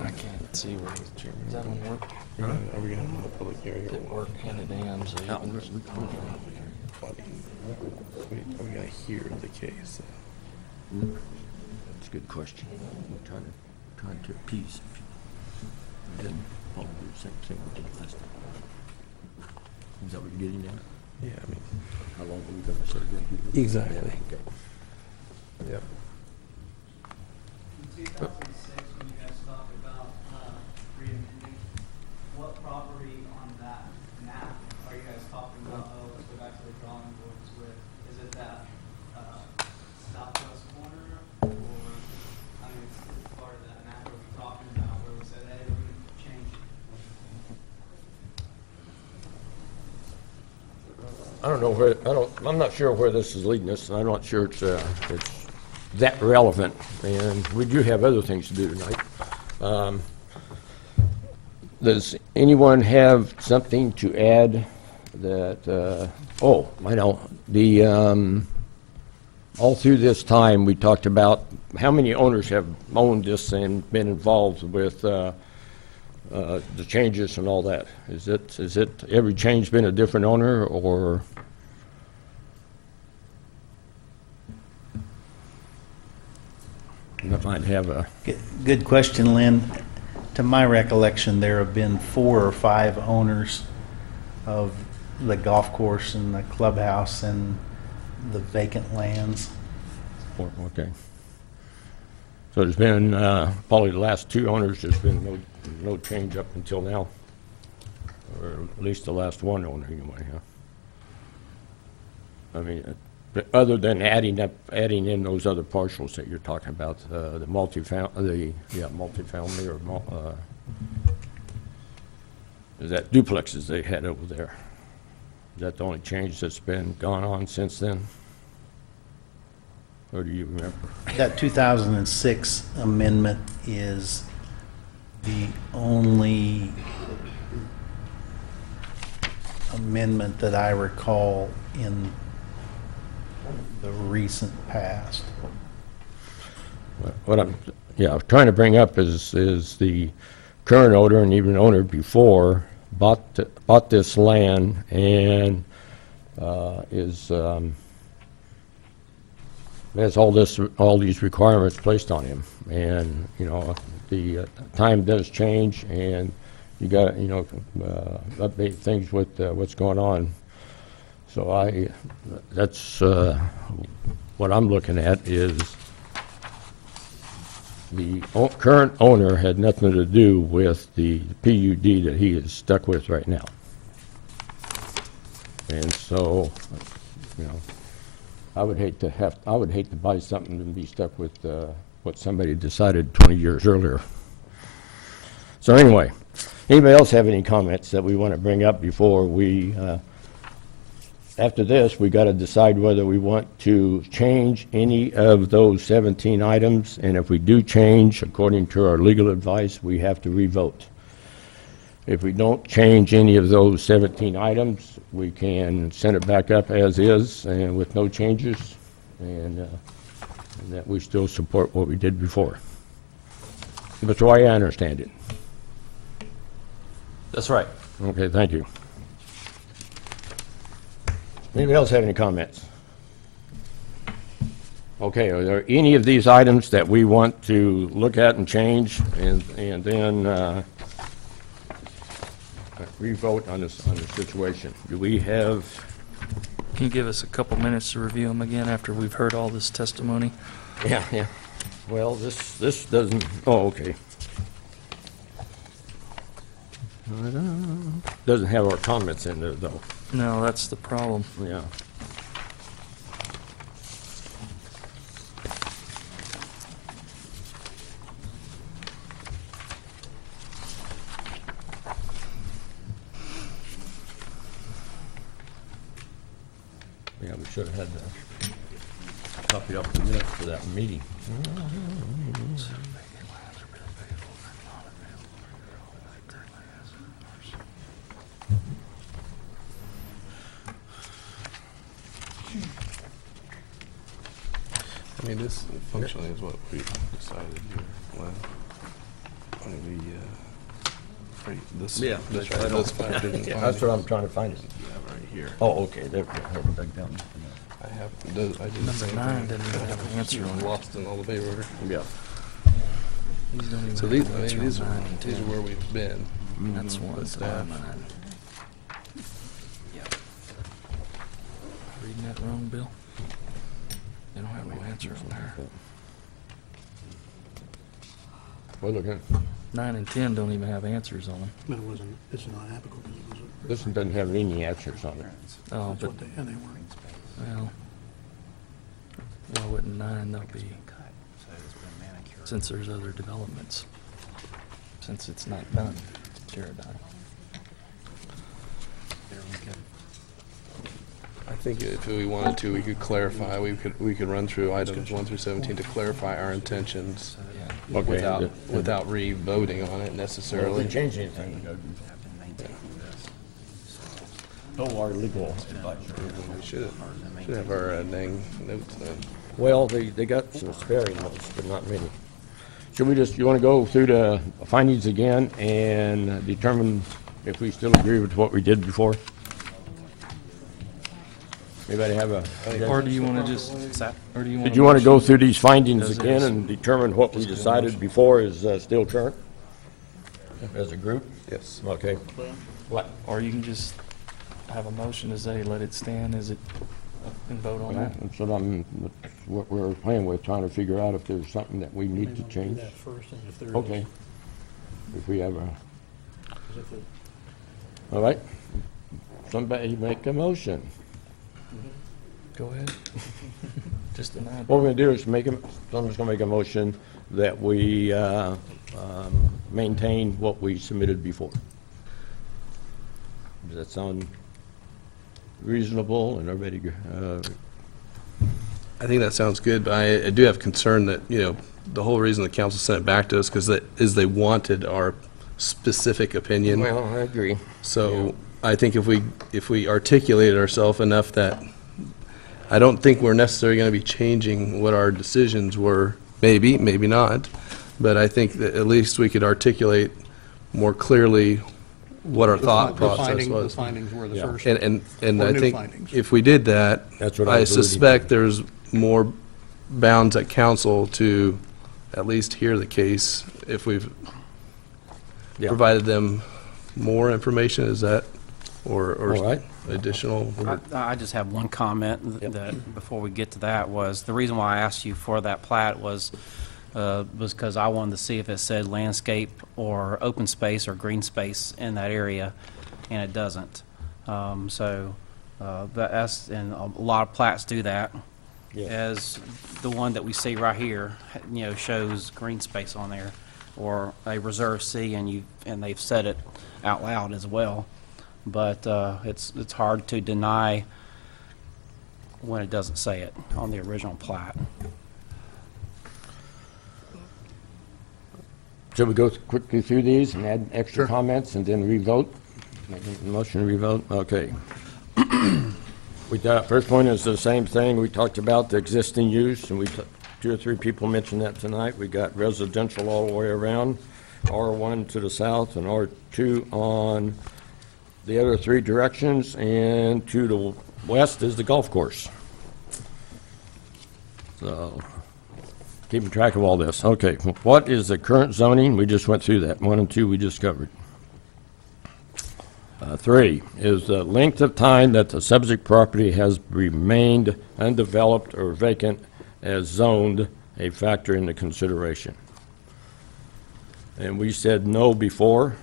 I can't see where he's, does that one work? Are we going to have a public hearing? Did it work hand it in, so you can... We got to hear the case. That's a good question. We're trying to appease people. Didn't follow the same thing we did last time. Is that what you're getting at? Yeah, I mean, How long are we going to say we're going to do this? exactly. Okay. Yep. In 2006, when you guys talked about re-amending, what property on that map are you guys talking about? Oh, let's go back to the drawing boards with, is it that southwest corner? Or, I mean, it's part of that map we're talking about where we said, hey, we're going to change. I don't know where, I'm not sure where this is leading us, and I'm not sure it's that relevant, and we do have other things to do tonight. Does anyone have something to add that, oh, I know, all through this time, we talked about how many owners have owned this and been involved with the changes and all that. Is it every change been a different owner, or? I might have a, Good question, Lynn. To my recollection, there have been 4 or 5 owners of the golf course and the clubhouse and the vacant lands. okay. So there's been, probably the last 2 owners, there's been no change up until now, or at least the last 1 owner anyway, huh? I mean, other than adding in those other partials that you're talking about, the multifamily or is that duplexes they had over there? Is that the only change that's been gone on since then? Or do you remember? That 2006 amendment is the only amendment that I recall in the recent past. What I'm trying to bring up is the current owner and even owner before bought this land and has all these requirements placed on him, and the time does change, and you got update things with what's going on. So that's what I'm looking at is the current owner had nothing to do with the PUD that he is stuck with right now. And so, I would hate to buy something and be stuck with what somebody decided 20 years earlier. So anyway, anybody else have any comments that we want to bring up before we after this, we got to decide whether we want to change any of those 17 items, and if we do change, according to our legal advice, we have to re-vote. If we don't change any of those 17 items, we can send it back up as is and with no changes, and that we still support what we did before. That's the way I understand it. That's right. Okay, thank you. Anybody else have any comments? Okay, are there any of these items that we want to look at and change and then re-vote on this situation? Do we have Can you give us a couple minutes to review them again after we've heard all this testimony? Yeah, yeah. Well, this doesn't, oh, okay. Doesn't have our comments in there, though. No, that's the problem. Yeah. Yeah, we should have had the copy up the minutes for that meeting. I mean, this functionally is what we decided here. Well, when we, this, Yeah, this, that's right. this five different Yeah, that's what I'm trying to find it. Yeah, right here. Oh, okay, there we go. I have, I did the Number same 9 thing. doesn't even have an answer on it. Lost in all the paperwork. Yeah. These don't even So have these, an I answer mean, on these 9 are, and these 10. are where we've been. That's one, The so staff. Reading that wrong, Bill? They don't have no answer on there. We're looking, 9 and 10 don't even have answers on them. But it wasn't, it's not applicable because it was a. this one doesn't have any answers on it. Oh, That's but, what they, and they weren't. well, why wouldn't 9 though be, since there's other developments, since it's not done, Teradyne. I think if we wanted to, we could clarify, we could run through items 1 through 17 to clarify our intentions Okay. without re-voting on it necessarily. change anything. No, our legal advice. We should have our dang notes then. Well, they got some sparing notes, but not many. Should we just, you want to go through the findings again and determine if we still agree with what we did before? Anybody have a? Or do you want to just, or do you want? Did you want to go through these findings As again is. and determine what we decided before is still current? As a group? Yes. Okay. What? Or you can just have a motion to say, let it stand as it, and vote on that. That's what we're playing with, trying to figure out if there's something that we need to change. That first, and if there is. Okay. If we have a, 'Cause if it- all right. Somebody make a motion. Go ahead. Just deny it. What we're gonna do is someone's gonna make a motion that we maintain what we submitted before. Does that sound reasonable and everybody, I think that sounds good, but I do have concern that, the whole reason the council sent it back to us is they wanted our specific opinion. well, I agree. So I think if we articulated ourselves enough that I don't think we're necessarily going to be changing what our decisions were, maybe not, but I think that at least we could articulate more clearly what our thought process was. The findings were the Yeah. first. And Or I new think findings. if we did that, That's what I I was alluding to. suspect there's more bounds at council to at least hear the case if we've Yeah. provided them more information, is that, or All right. additional? I just have one comment that, before we get to that, was the reason why I asked you for that plat was because I wanted to see if it said landscape or open space or green space in that area, and it doesn't. That's, and a lot of plats do that. Yeah. As the one that we see right here, shows green space on there, or a reserve C, and they've said it out loud as well. But it's hard to deny when it doesn't say it on the original plat. Should we go quickly through these and add extra comments and then revote? Make a motion to revote? Okay. First point is the same thing. We talked about the existing use, and 2 or 3 people mentioned that tonight. We got residential all the way around, R1 to the south and R2 on the other 3 directions, and to the west is the golf course. So, keeping track of all this. Okay, what is the current zoning? We just went through that. 1 and 2 we just covered. 3, is the length of time that the subject property has remained undeveloped or vacant as zoned a factor in the consideration. And we said no before.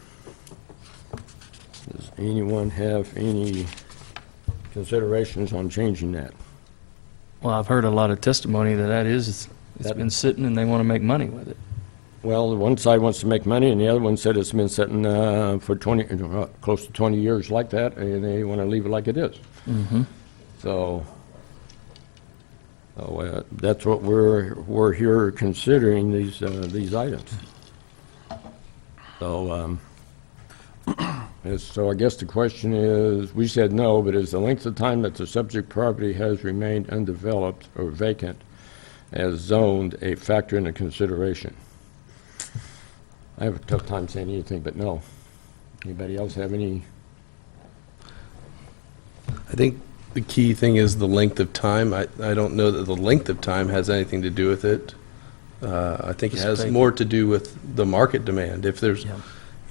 Does anyone have any considerations on changing that? Well, I've heard a lot of testimony that it's That- been sitting and they want to make money with it. Well, one side wants to make money, and the other one said it's been sitting for 20, close to 20 years like that, and they want to leave it like it is. Mm-hmm. So, that's what we're here considering, these items. So, so I guess the question is, we said no, but is the length of time that the subject property has remained undeveloped or vacant as zoned a factor in the consideration? I have a tough time saying anything but no. Anybody else have any? I think the key thing is the length of time. I don't know that the length of time has anything to do with it. I think it Just has vacant. more to do with the market demand. If there's, Yeah.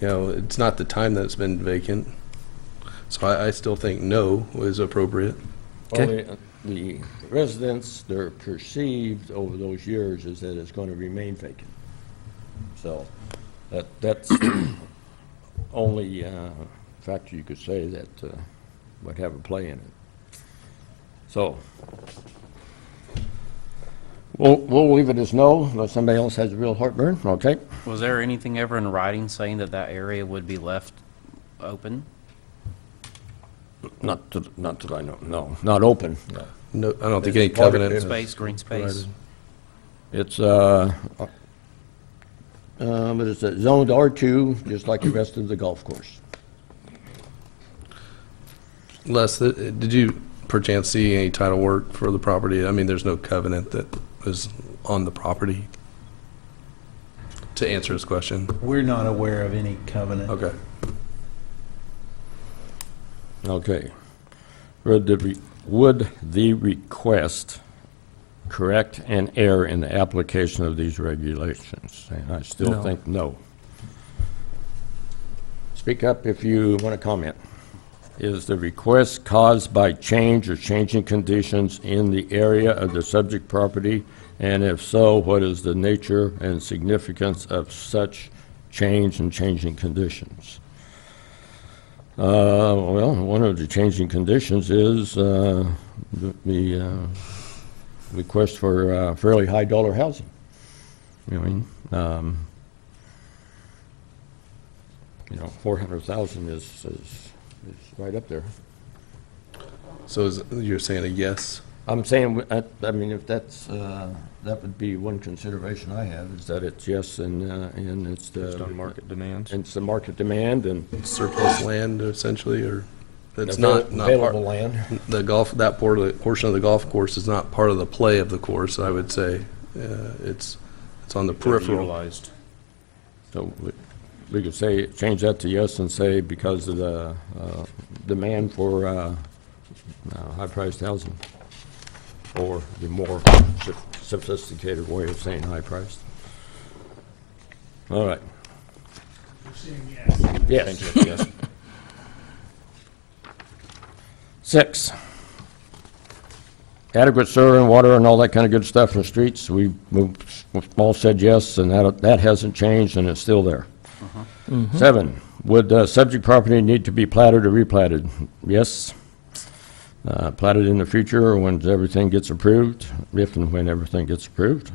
you know, it's not the time that it's been vacant. So I still think no is appropriate. Okay. Well, the residents, they're perceived over those years is that it's going to remain vacant. So that's the only factor you could say that would have a play in it. So we'll leave it as no, unless somebody else has a real heartburn, okay? Was there anything ever in writing saying that that area would be left open? Not that I know, no, not open. No, I don't think It's any part of covenant. it. Space, green space? It's, but it's zoned R2, just like the rest of the golf course. Les, did you perchance see any title work for the property? I mean, there's no covenant that was on the property, to answer his question. We're not aware of any covenant. Okay. Okay. Would the request correct an error in the application of these regulations? And I still No. think no. Speak up if you want to comment. Is the request caused by change or changing conditions in the area of the subject property? And if so, what is the nature and significance of such change and changing conditions? Well, one of the changing conditions is the request for fairly high dollar housing. I mean, 400,000 is right up there. So you're saying a yes? I'm saying, I mean, if that's, that would be one consideration I have, is that it's yes, and it's the. Based on market demand. It's the market demand and. Surplus land, essentially, or it's not Available part, land. that portion of the golf course is not part of the play of the course, I would say. It's on the peripheral. Utilized. So we could say, change that to yes and say because of the demand for high-priced housing, or the more sophisticated way of saying high-priced. All right. Yes. Thank you, yes. 6, adequate sewer and water and all that kind of good stuff in the streets. We've all said yes, and that hasn't changed, and it's still there. 7, would subject property need to be platted or replatted? Yes. Platted in the future or when everything gets approved, if and when everything gets approved.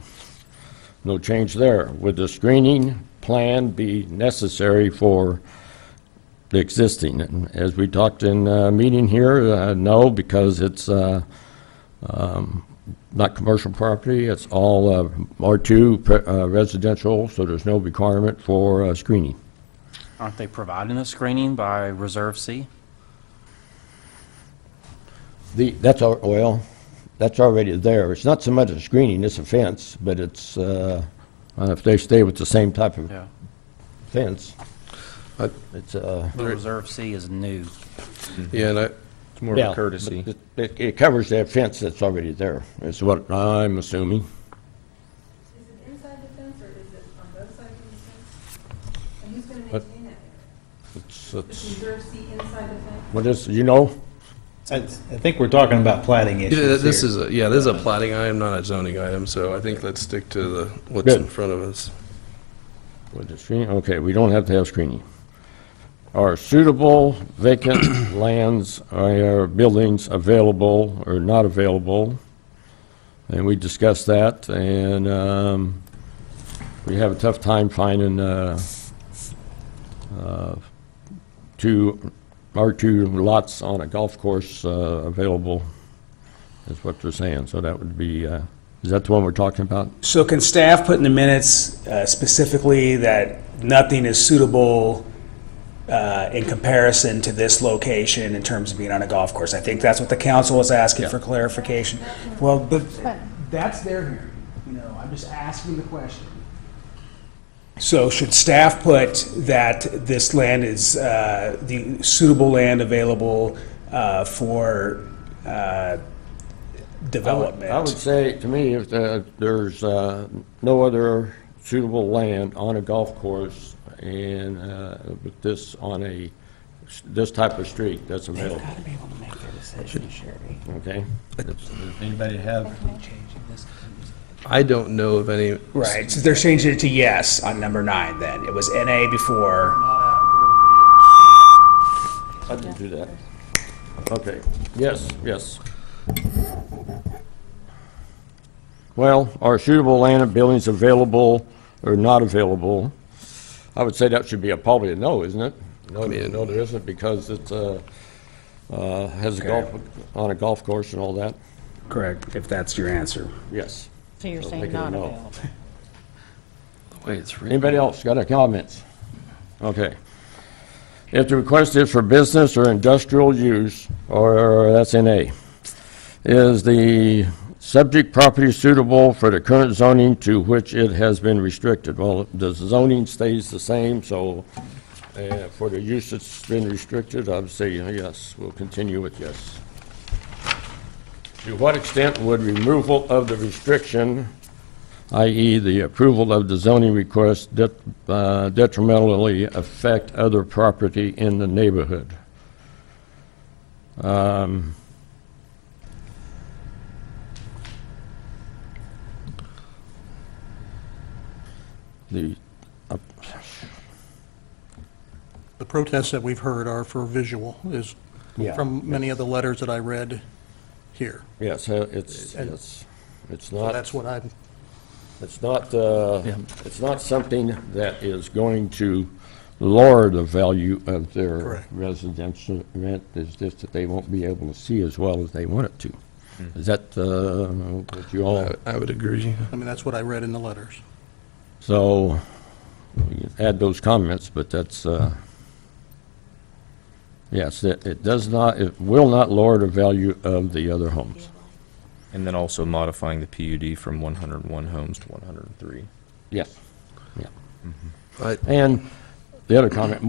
No change there. Would the screening plan be necessary for the existing? And as we talked in a meeting here, no, because it's not commercial property. It's all R2 residential, so there's no requirement for screening. Aren't they providing the screening by Reserve C? That's already there. It's not so much a screening, it's a fence, but it's, if they stay with the same type of Yeah. fence, it's, The Reserve C is new. Yeah, and It's more of yeah, a courtesy. but it covers that fence that's already there, is what I'm assuming. Is it inside the fence or is it on both sides of the fence? And who's going to What? maintain that area? It's, it's. What is, you know? I think we're talking about plating issues Yeah, this here. is a plating item, not a zoning item, so I think let's stick to what's Good. in front of us. With the screening, okay, we don't have to have screening. Are suitable vacant lands or buildings available or not available? And we discussed that, and we have a tough time finding two lots on a golf course available, is what they're saying. So that would be, is that the one we're talking about? So can staff put in the minutes specifically that nothing is suitable in comparison to this location in terms of being on a golf course? I think that's what the council was asking for clarification. Well, but that's their hearing, I'm just asking the question. So should staff put that this land is the suitable land available for development? I would say, to me, if there's no other suitable land on a golf course and with this on this type of street that's available. They've got to be able to make their decision, Sherry. Okay? Does anybody have? I don't know of any. Right, so they're changing it to yes on number 9 then. It was NA before. I didn't do that. Okay, yes, yes. Well, are suitable land and buildings available or not available? I would say that should be probably a no, isn't it? No, no, there isn't, because it's has a golf, on a golf course and all that. Correct, if that's your answer. Yes. So you're So saying make it a not no. available? The way it's written. Anybody else got any comments? Okay. If the request is for business or industrial use, or that's NA, is the subject property suitable for the current zoning to which it has been restricted? Well, the zoning stays the same, so for the use that's been restricted, I would say yes. We'll continue with yes. To what extent would removal of the restriction, i.e. the approval of the zoning request, detrimentally affect other property in the neighborhood? The protests that we've heard are for visual, is Yeah. from many of the letters that I read here. Yes, it's So not. that's what I'm, It's not something that is going to lower the value of their Correct. residential rent. It's just that they won't be able to see as well as they want it to. Is that what you all? I would agree. I mean, that's what I read in the letters. So, we can add those comments, but that's, yes, it does not, it will not lower the value of the other homes. And then also modifying the PUD from 101 homes to 103. Yes, yeah. I- And the other comment,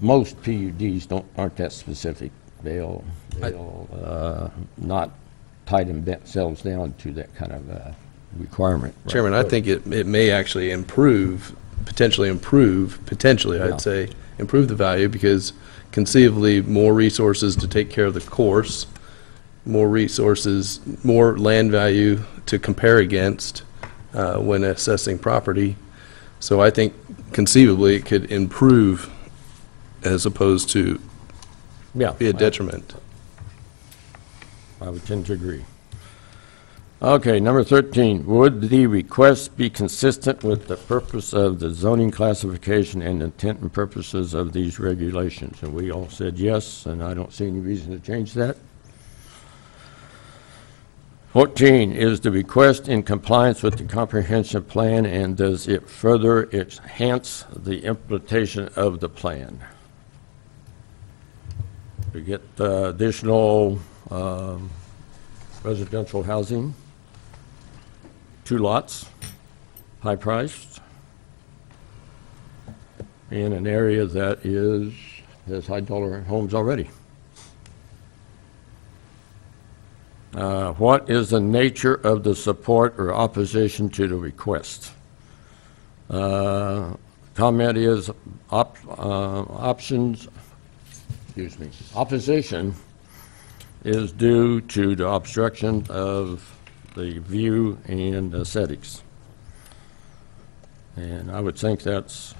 most PUDs aren't that specific. They'll not tie themselves down to that kind of requirement. Chairman, I think it may actually potentially Yeah. I'd say, improve the value, because conceivably more resources to take care of the course, more resources, more land value to compare against when assessing property. So I think conceivably it could improve as opposed to Yeah, be a detriment. I would tend to agree. Okay, number 13, would the request be consistent with the purpose of the zoning classification and intent and purposes of these regulations? And we all said yes, and I don't see any reason to change that. 14, is the request in compliance with the comprehensive plan, and does it further enhance the implementation of the plan? We get additional residential housing, 2 lots, high-priced, in an area that has high-dollar homes already. What is the nature of the support or opposition to the request? Comment is options excuse me, opposition is due to the obstruction of the view and aesthetics. And I would think that's,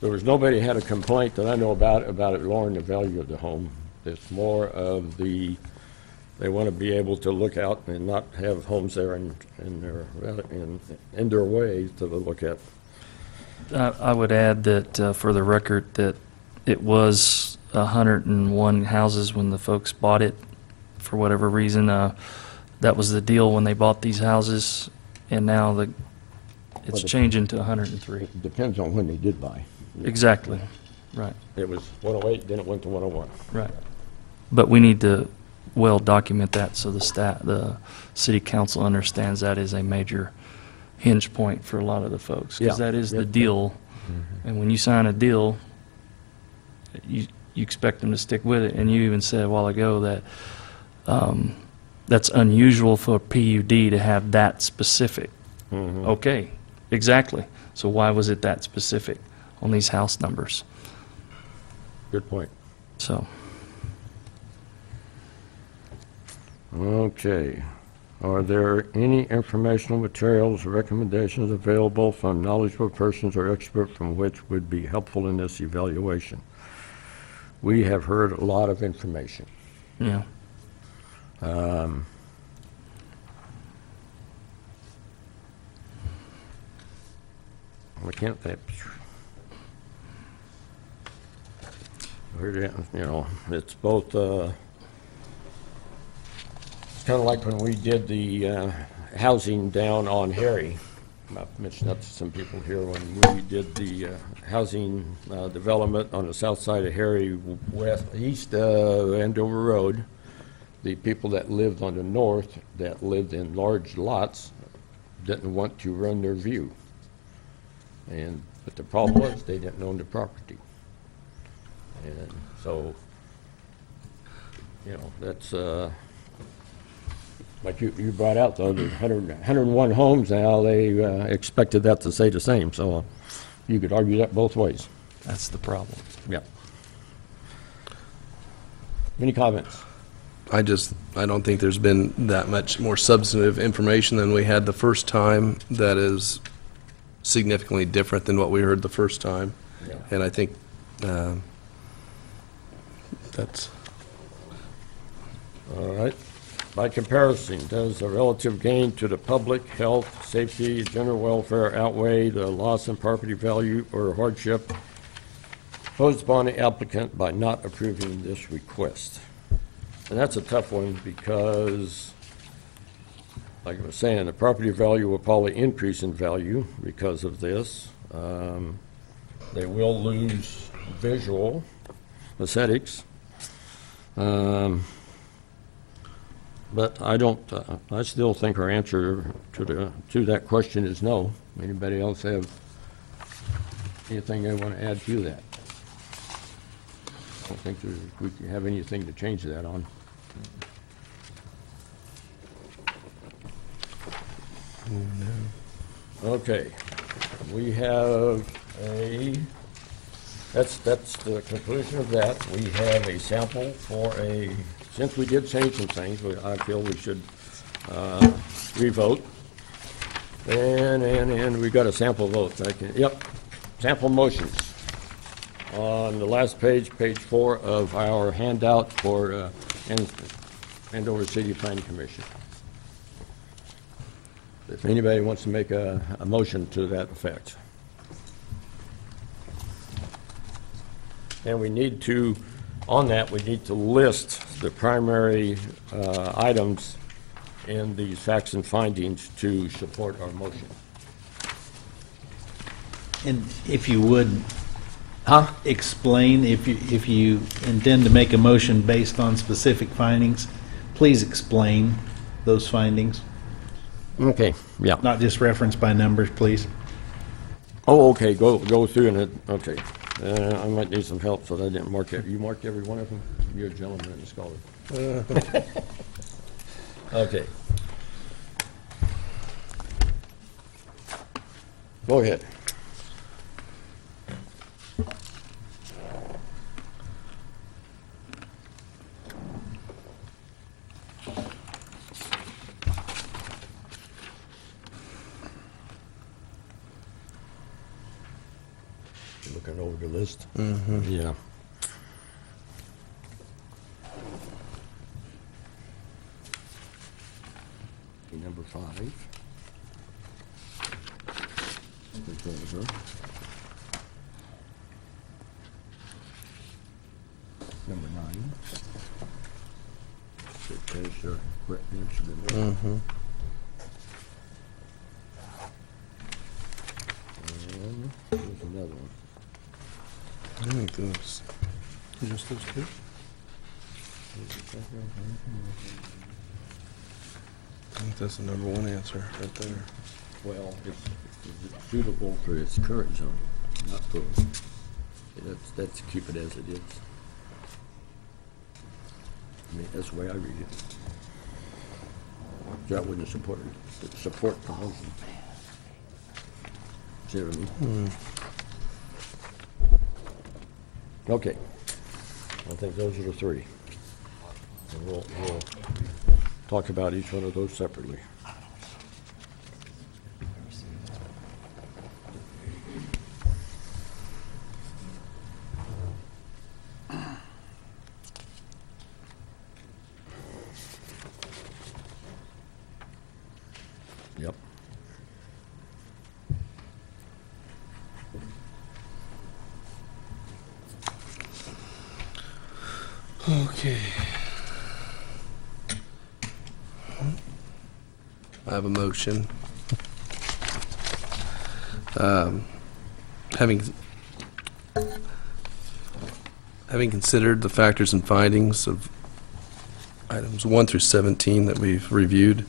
there was nobody had a complaint that I know about it lowering the value of the home. It's more of the, they want to be able to look out and not have homes there in their way to look at. I would add that, for the record, that it was 101 houses when the folks bought it, for whatever reason. That was the deal when they bought these houses, and now it's changing to 103. It depends on when they did buy. Exactly, right, It was 108, then it went to 101. right. But we need to well document that so the city council understands that is a major hinge point for a lot of the folks. Yeah. Because that is the Yep. deal, and when you sign a deal, you expect them to stick with it. And you even said a while ago that that's unusual for a PUD to have that specific. Okay, exactly. So why was it that specific on these house numbers? Good point. So, Okay. Are there any informational materials or recommendations available from knowledgeable persons or experts from which would be helpful in this evaluation? We have heard a lot of information. yeah. I can't think. It's both, it's kind of like when we did the housing down on Harry. I've mentioned that to some people here. When we did the housing development on the south side of Harry, east Andover Road, the people that lived on the north, that lived in large lots, didn't want to run their view. But the problem was, they didn't own the property. And so, that's, like you brought out, though, there's 101 homes now, they expected that to stay the same, so you could argue that both ways. That's the problem. Yeah. Any comments? I don't think there's been that much more substantive information than we had the first time that is significantly different than what we heard the first time. Yeah. And I think that's... All right. By comparison, does the relative gain to the public, health, safety, general welfare outweigh the loss in property value or hardship posed upon the applicant by not approving this request? And that's a tough one because, like I was saying, the property value will probably increase in value because of this. They will lose visual aesthetics. But I don't, I still think our answer to that question is no. Anybody else have anything they want to add to that? I don't think we have anything to change that on. Okay, we have that's the conclusion of that. We have a sample for since we did change some things, I feel we should revote. And we got a sample vote. Yep, sample motions. On the last page, page 4 of our handout for Andover City Planning Commission. If anybody wants to make a motion to that effect. And we need to, on that, we need to list the primary items in these facts and findings to support our motion. And if you would, explain, if you intend to make a motion based on specific findings, please explain those findings. Okay, yeah. Not just reference by numbers, please. Oh, okay, go through and okay. I might need some help, so I didn't mark it. You marked every one of them? You're a gentleman and a scholar. Okay. Go ahead. looking over the list. Mm-hmm. Yeah. Number 5. It's over. Number 9. Okay, sure. Quick answer to that. Mm-hmm. And there's another one. I think those. Just those two? I think that's the number 1 answer right there. Well, is it suitable for its current zone, not for, that's keep it as it is. I mean, that's the way I read it. So I wouldn't support the housing. See what I mean? Okay. I think those are the 3. And we'll talk about each one of those separately. Yep. Okay. I have a motion. Having considered the factors and findings of items 1 through 17 that we've reviewed,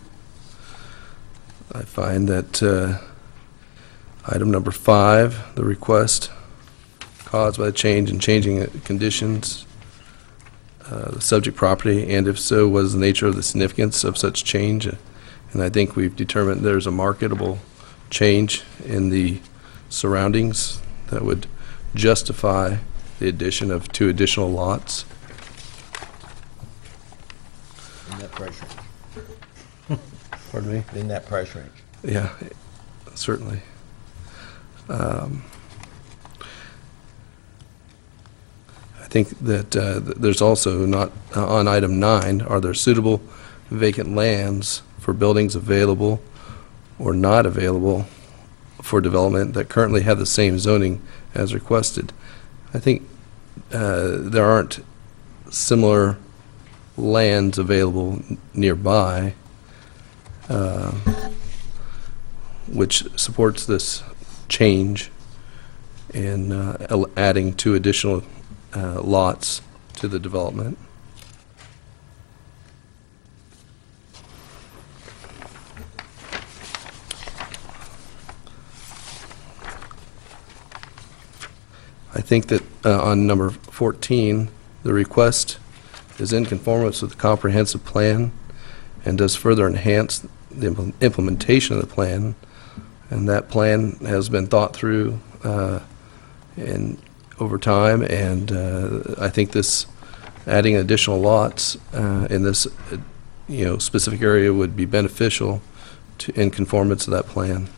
I find that item number 5, the request caused by the change in changing conditions, the subject property, and if so, what is the nature of the significance of such change? And I think we've determined there's a marketable change in the surroundings that would justify the addition of 2 additional lots. In that price range. Pardon me? In that price range. Yeah, certainly. I think that there's also not, on item 9, are there suitable vacant lands for buildings available or not available for development that currently have the same zoning as requested? I think there aren't similar lands available nearby, which supports this change in adding 2 additional lots to the development. I think that on number 14, the request is in conformance with the comprehensive plan and does further enhance the implementation of the plan. And that plan has been thought through and over time, and I think this adding additional lots in this specific area would be beneficial in conformance to that plan.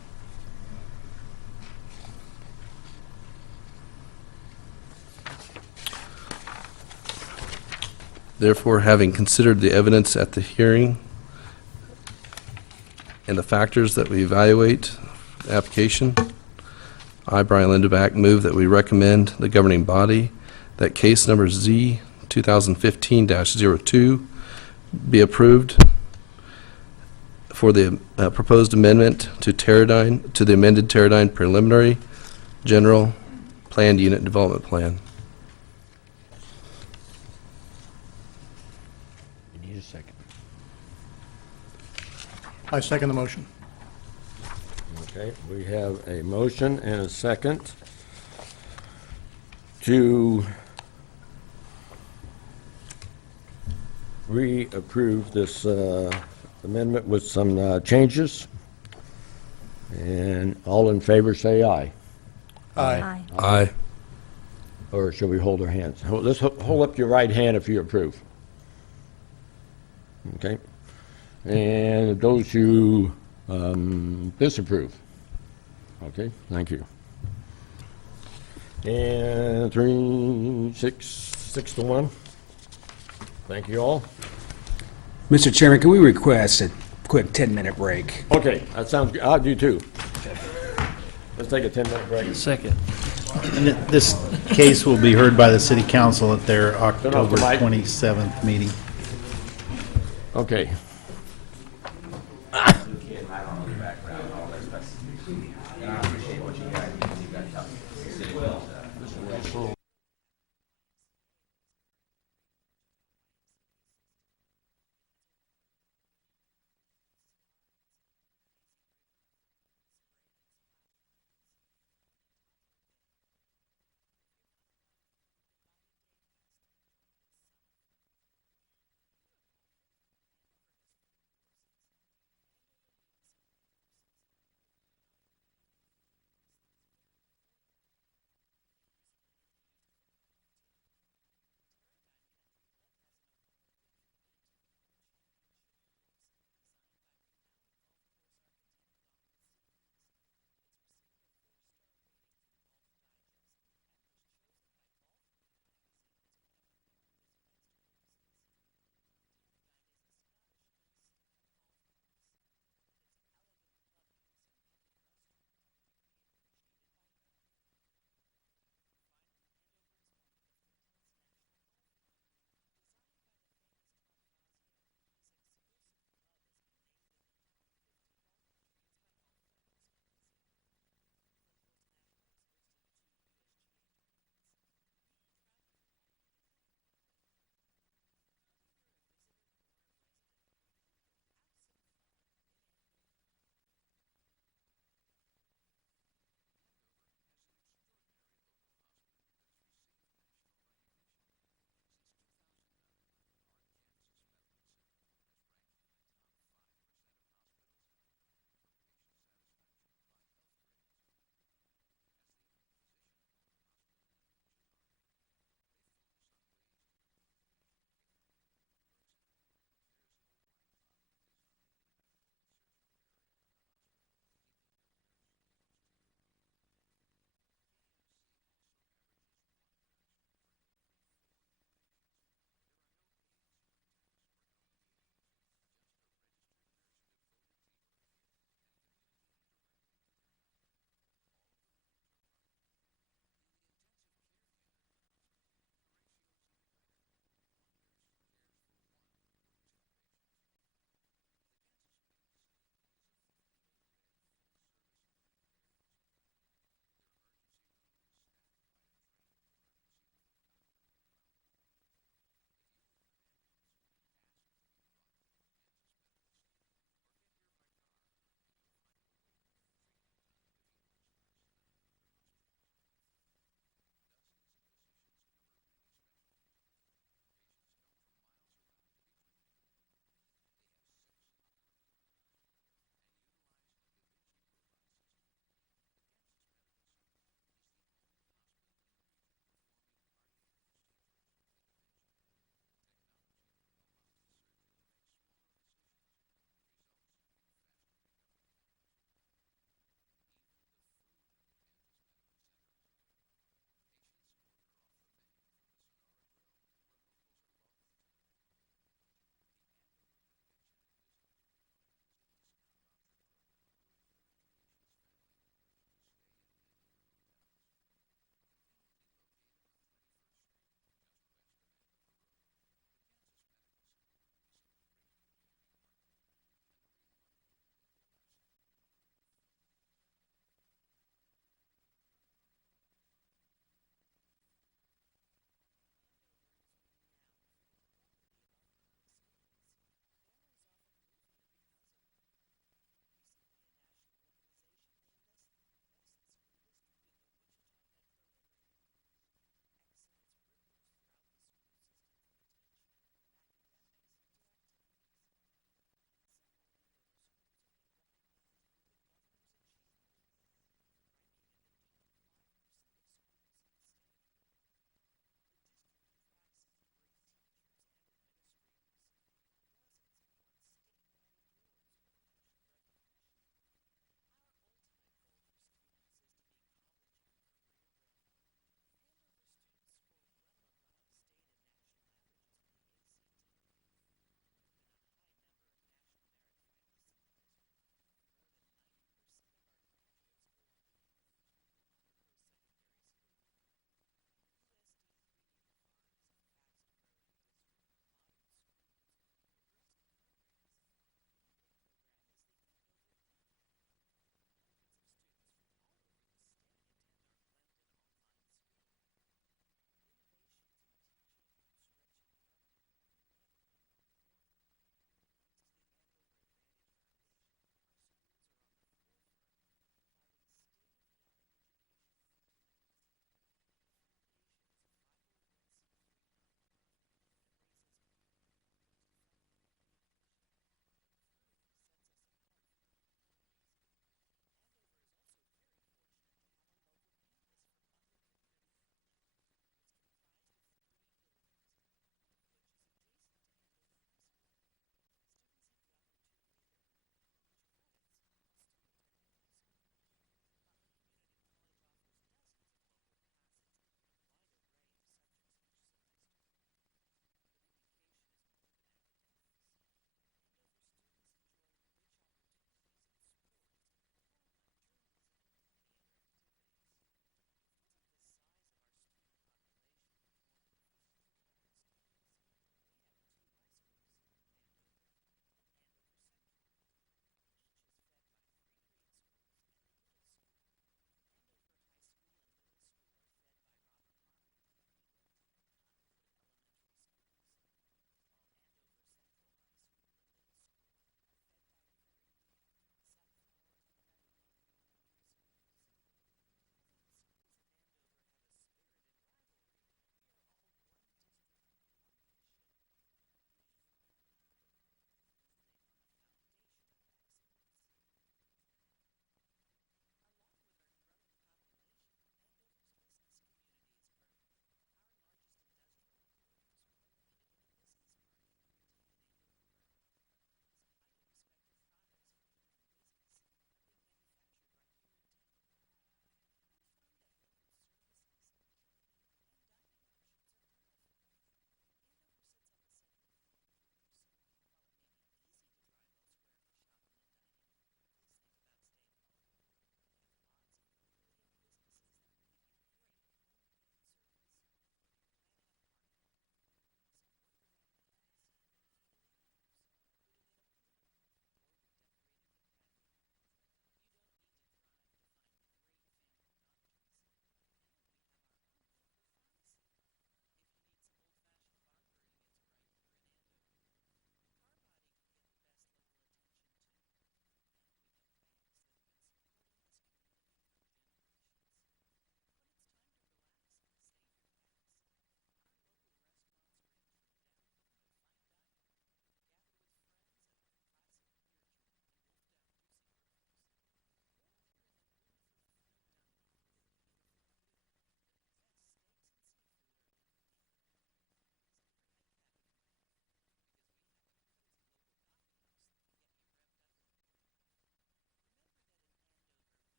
Therefore, having considered the evidence at the hearing and the factors that we evaluate the application, I, Brian Lindeback, move that we recommend the governing body that case number Z 2015-02 be approved for the proposed amendment to the amended Teradyne preliminary general planned unit development plan. You need a second. I second the motion. Okay, we have a motion and a second to reapprove this amendment with some changes. And all in favor say aye. Aye. Aye. Or shall we hold our hands? Let's hold up your right hand if you approve. Okay. And those who disapprove. Okay, thank you. And 6 to 1. Thank you all. Mr. Chairman, can we request a quick 10-minute break? Okay, that sounds good. I'll do too. Let's take a 10-minute break. Second. And this case will be heard by the city council at their October mic. 27th meeting. Okay.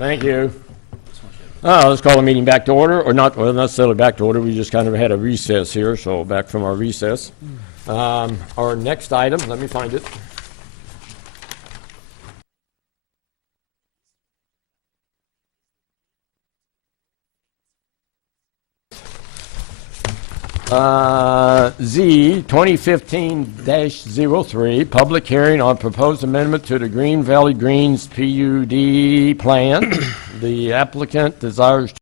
Thank you. Let's call the meeting back to order, or not, well, not necessarily back to order, we just kind of had a recess here, so back from our recess. Our next item, let me find it. Z 2015-03, public hearing on proposed amendment to the Green Valley Greens PUD plan. The applicant desires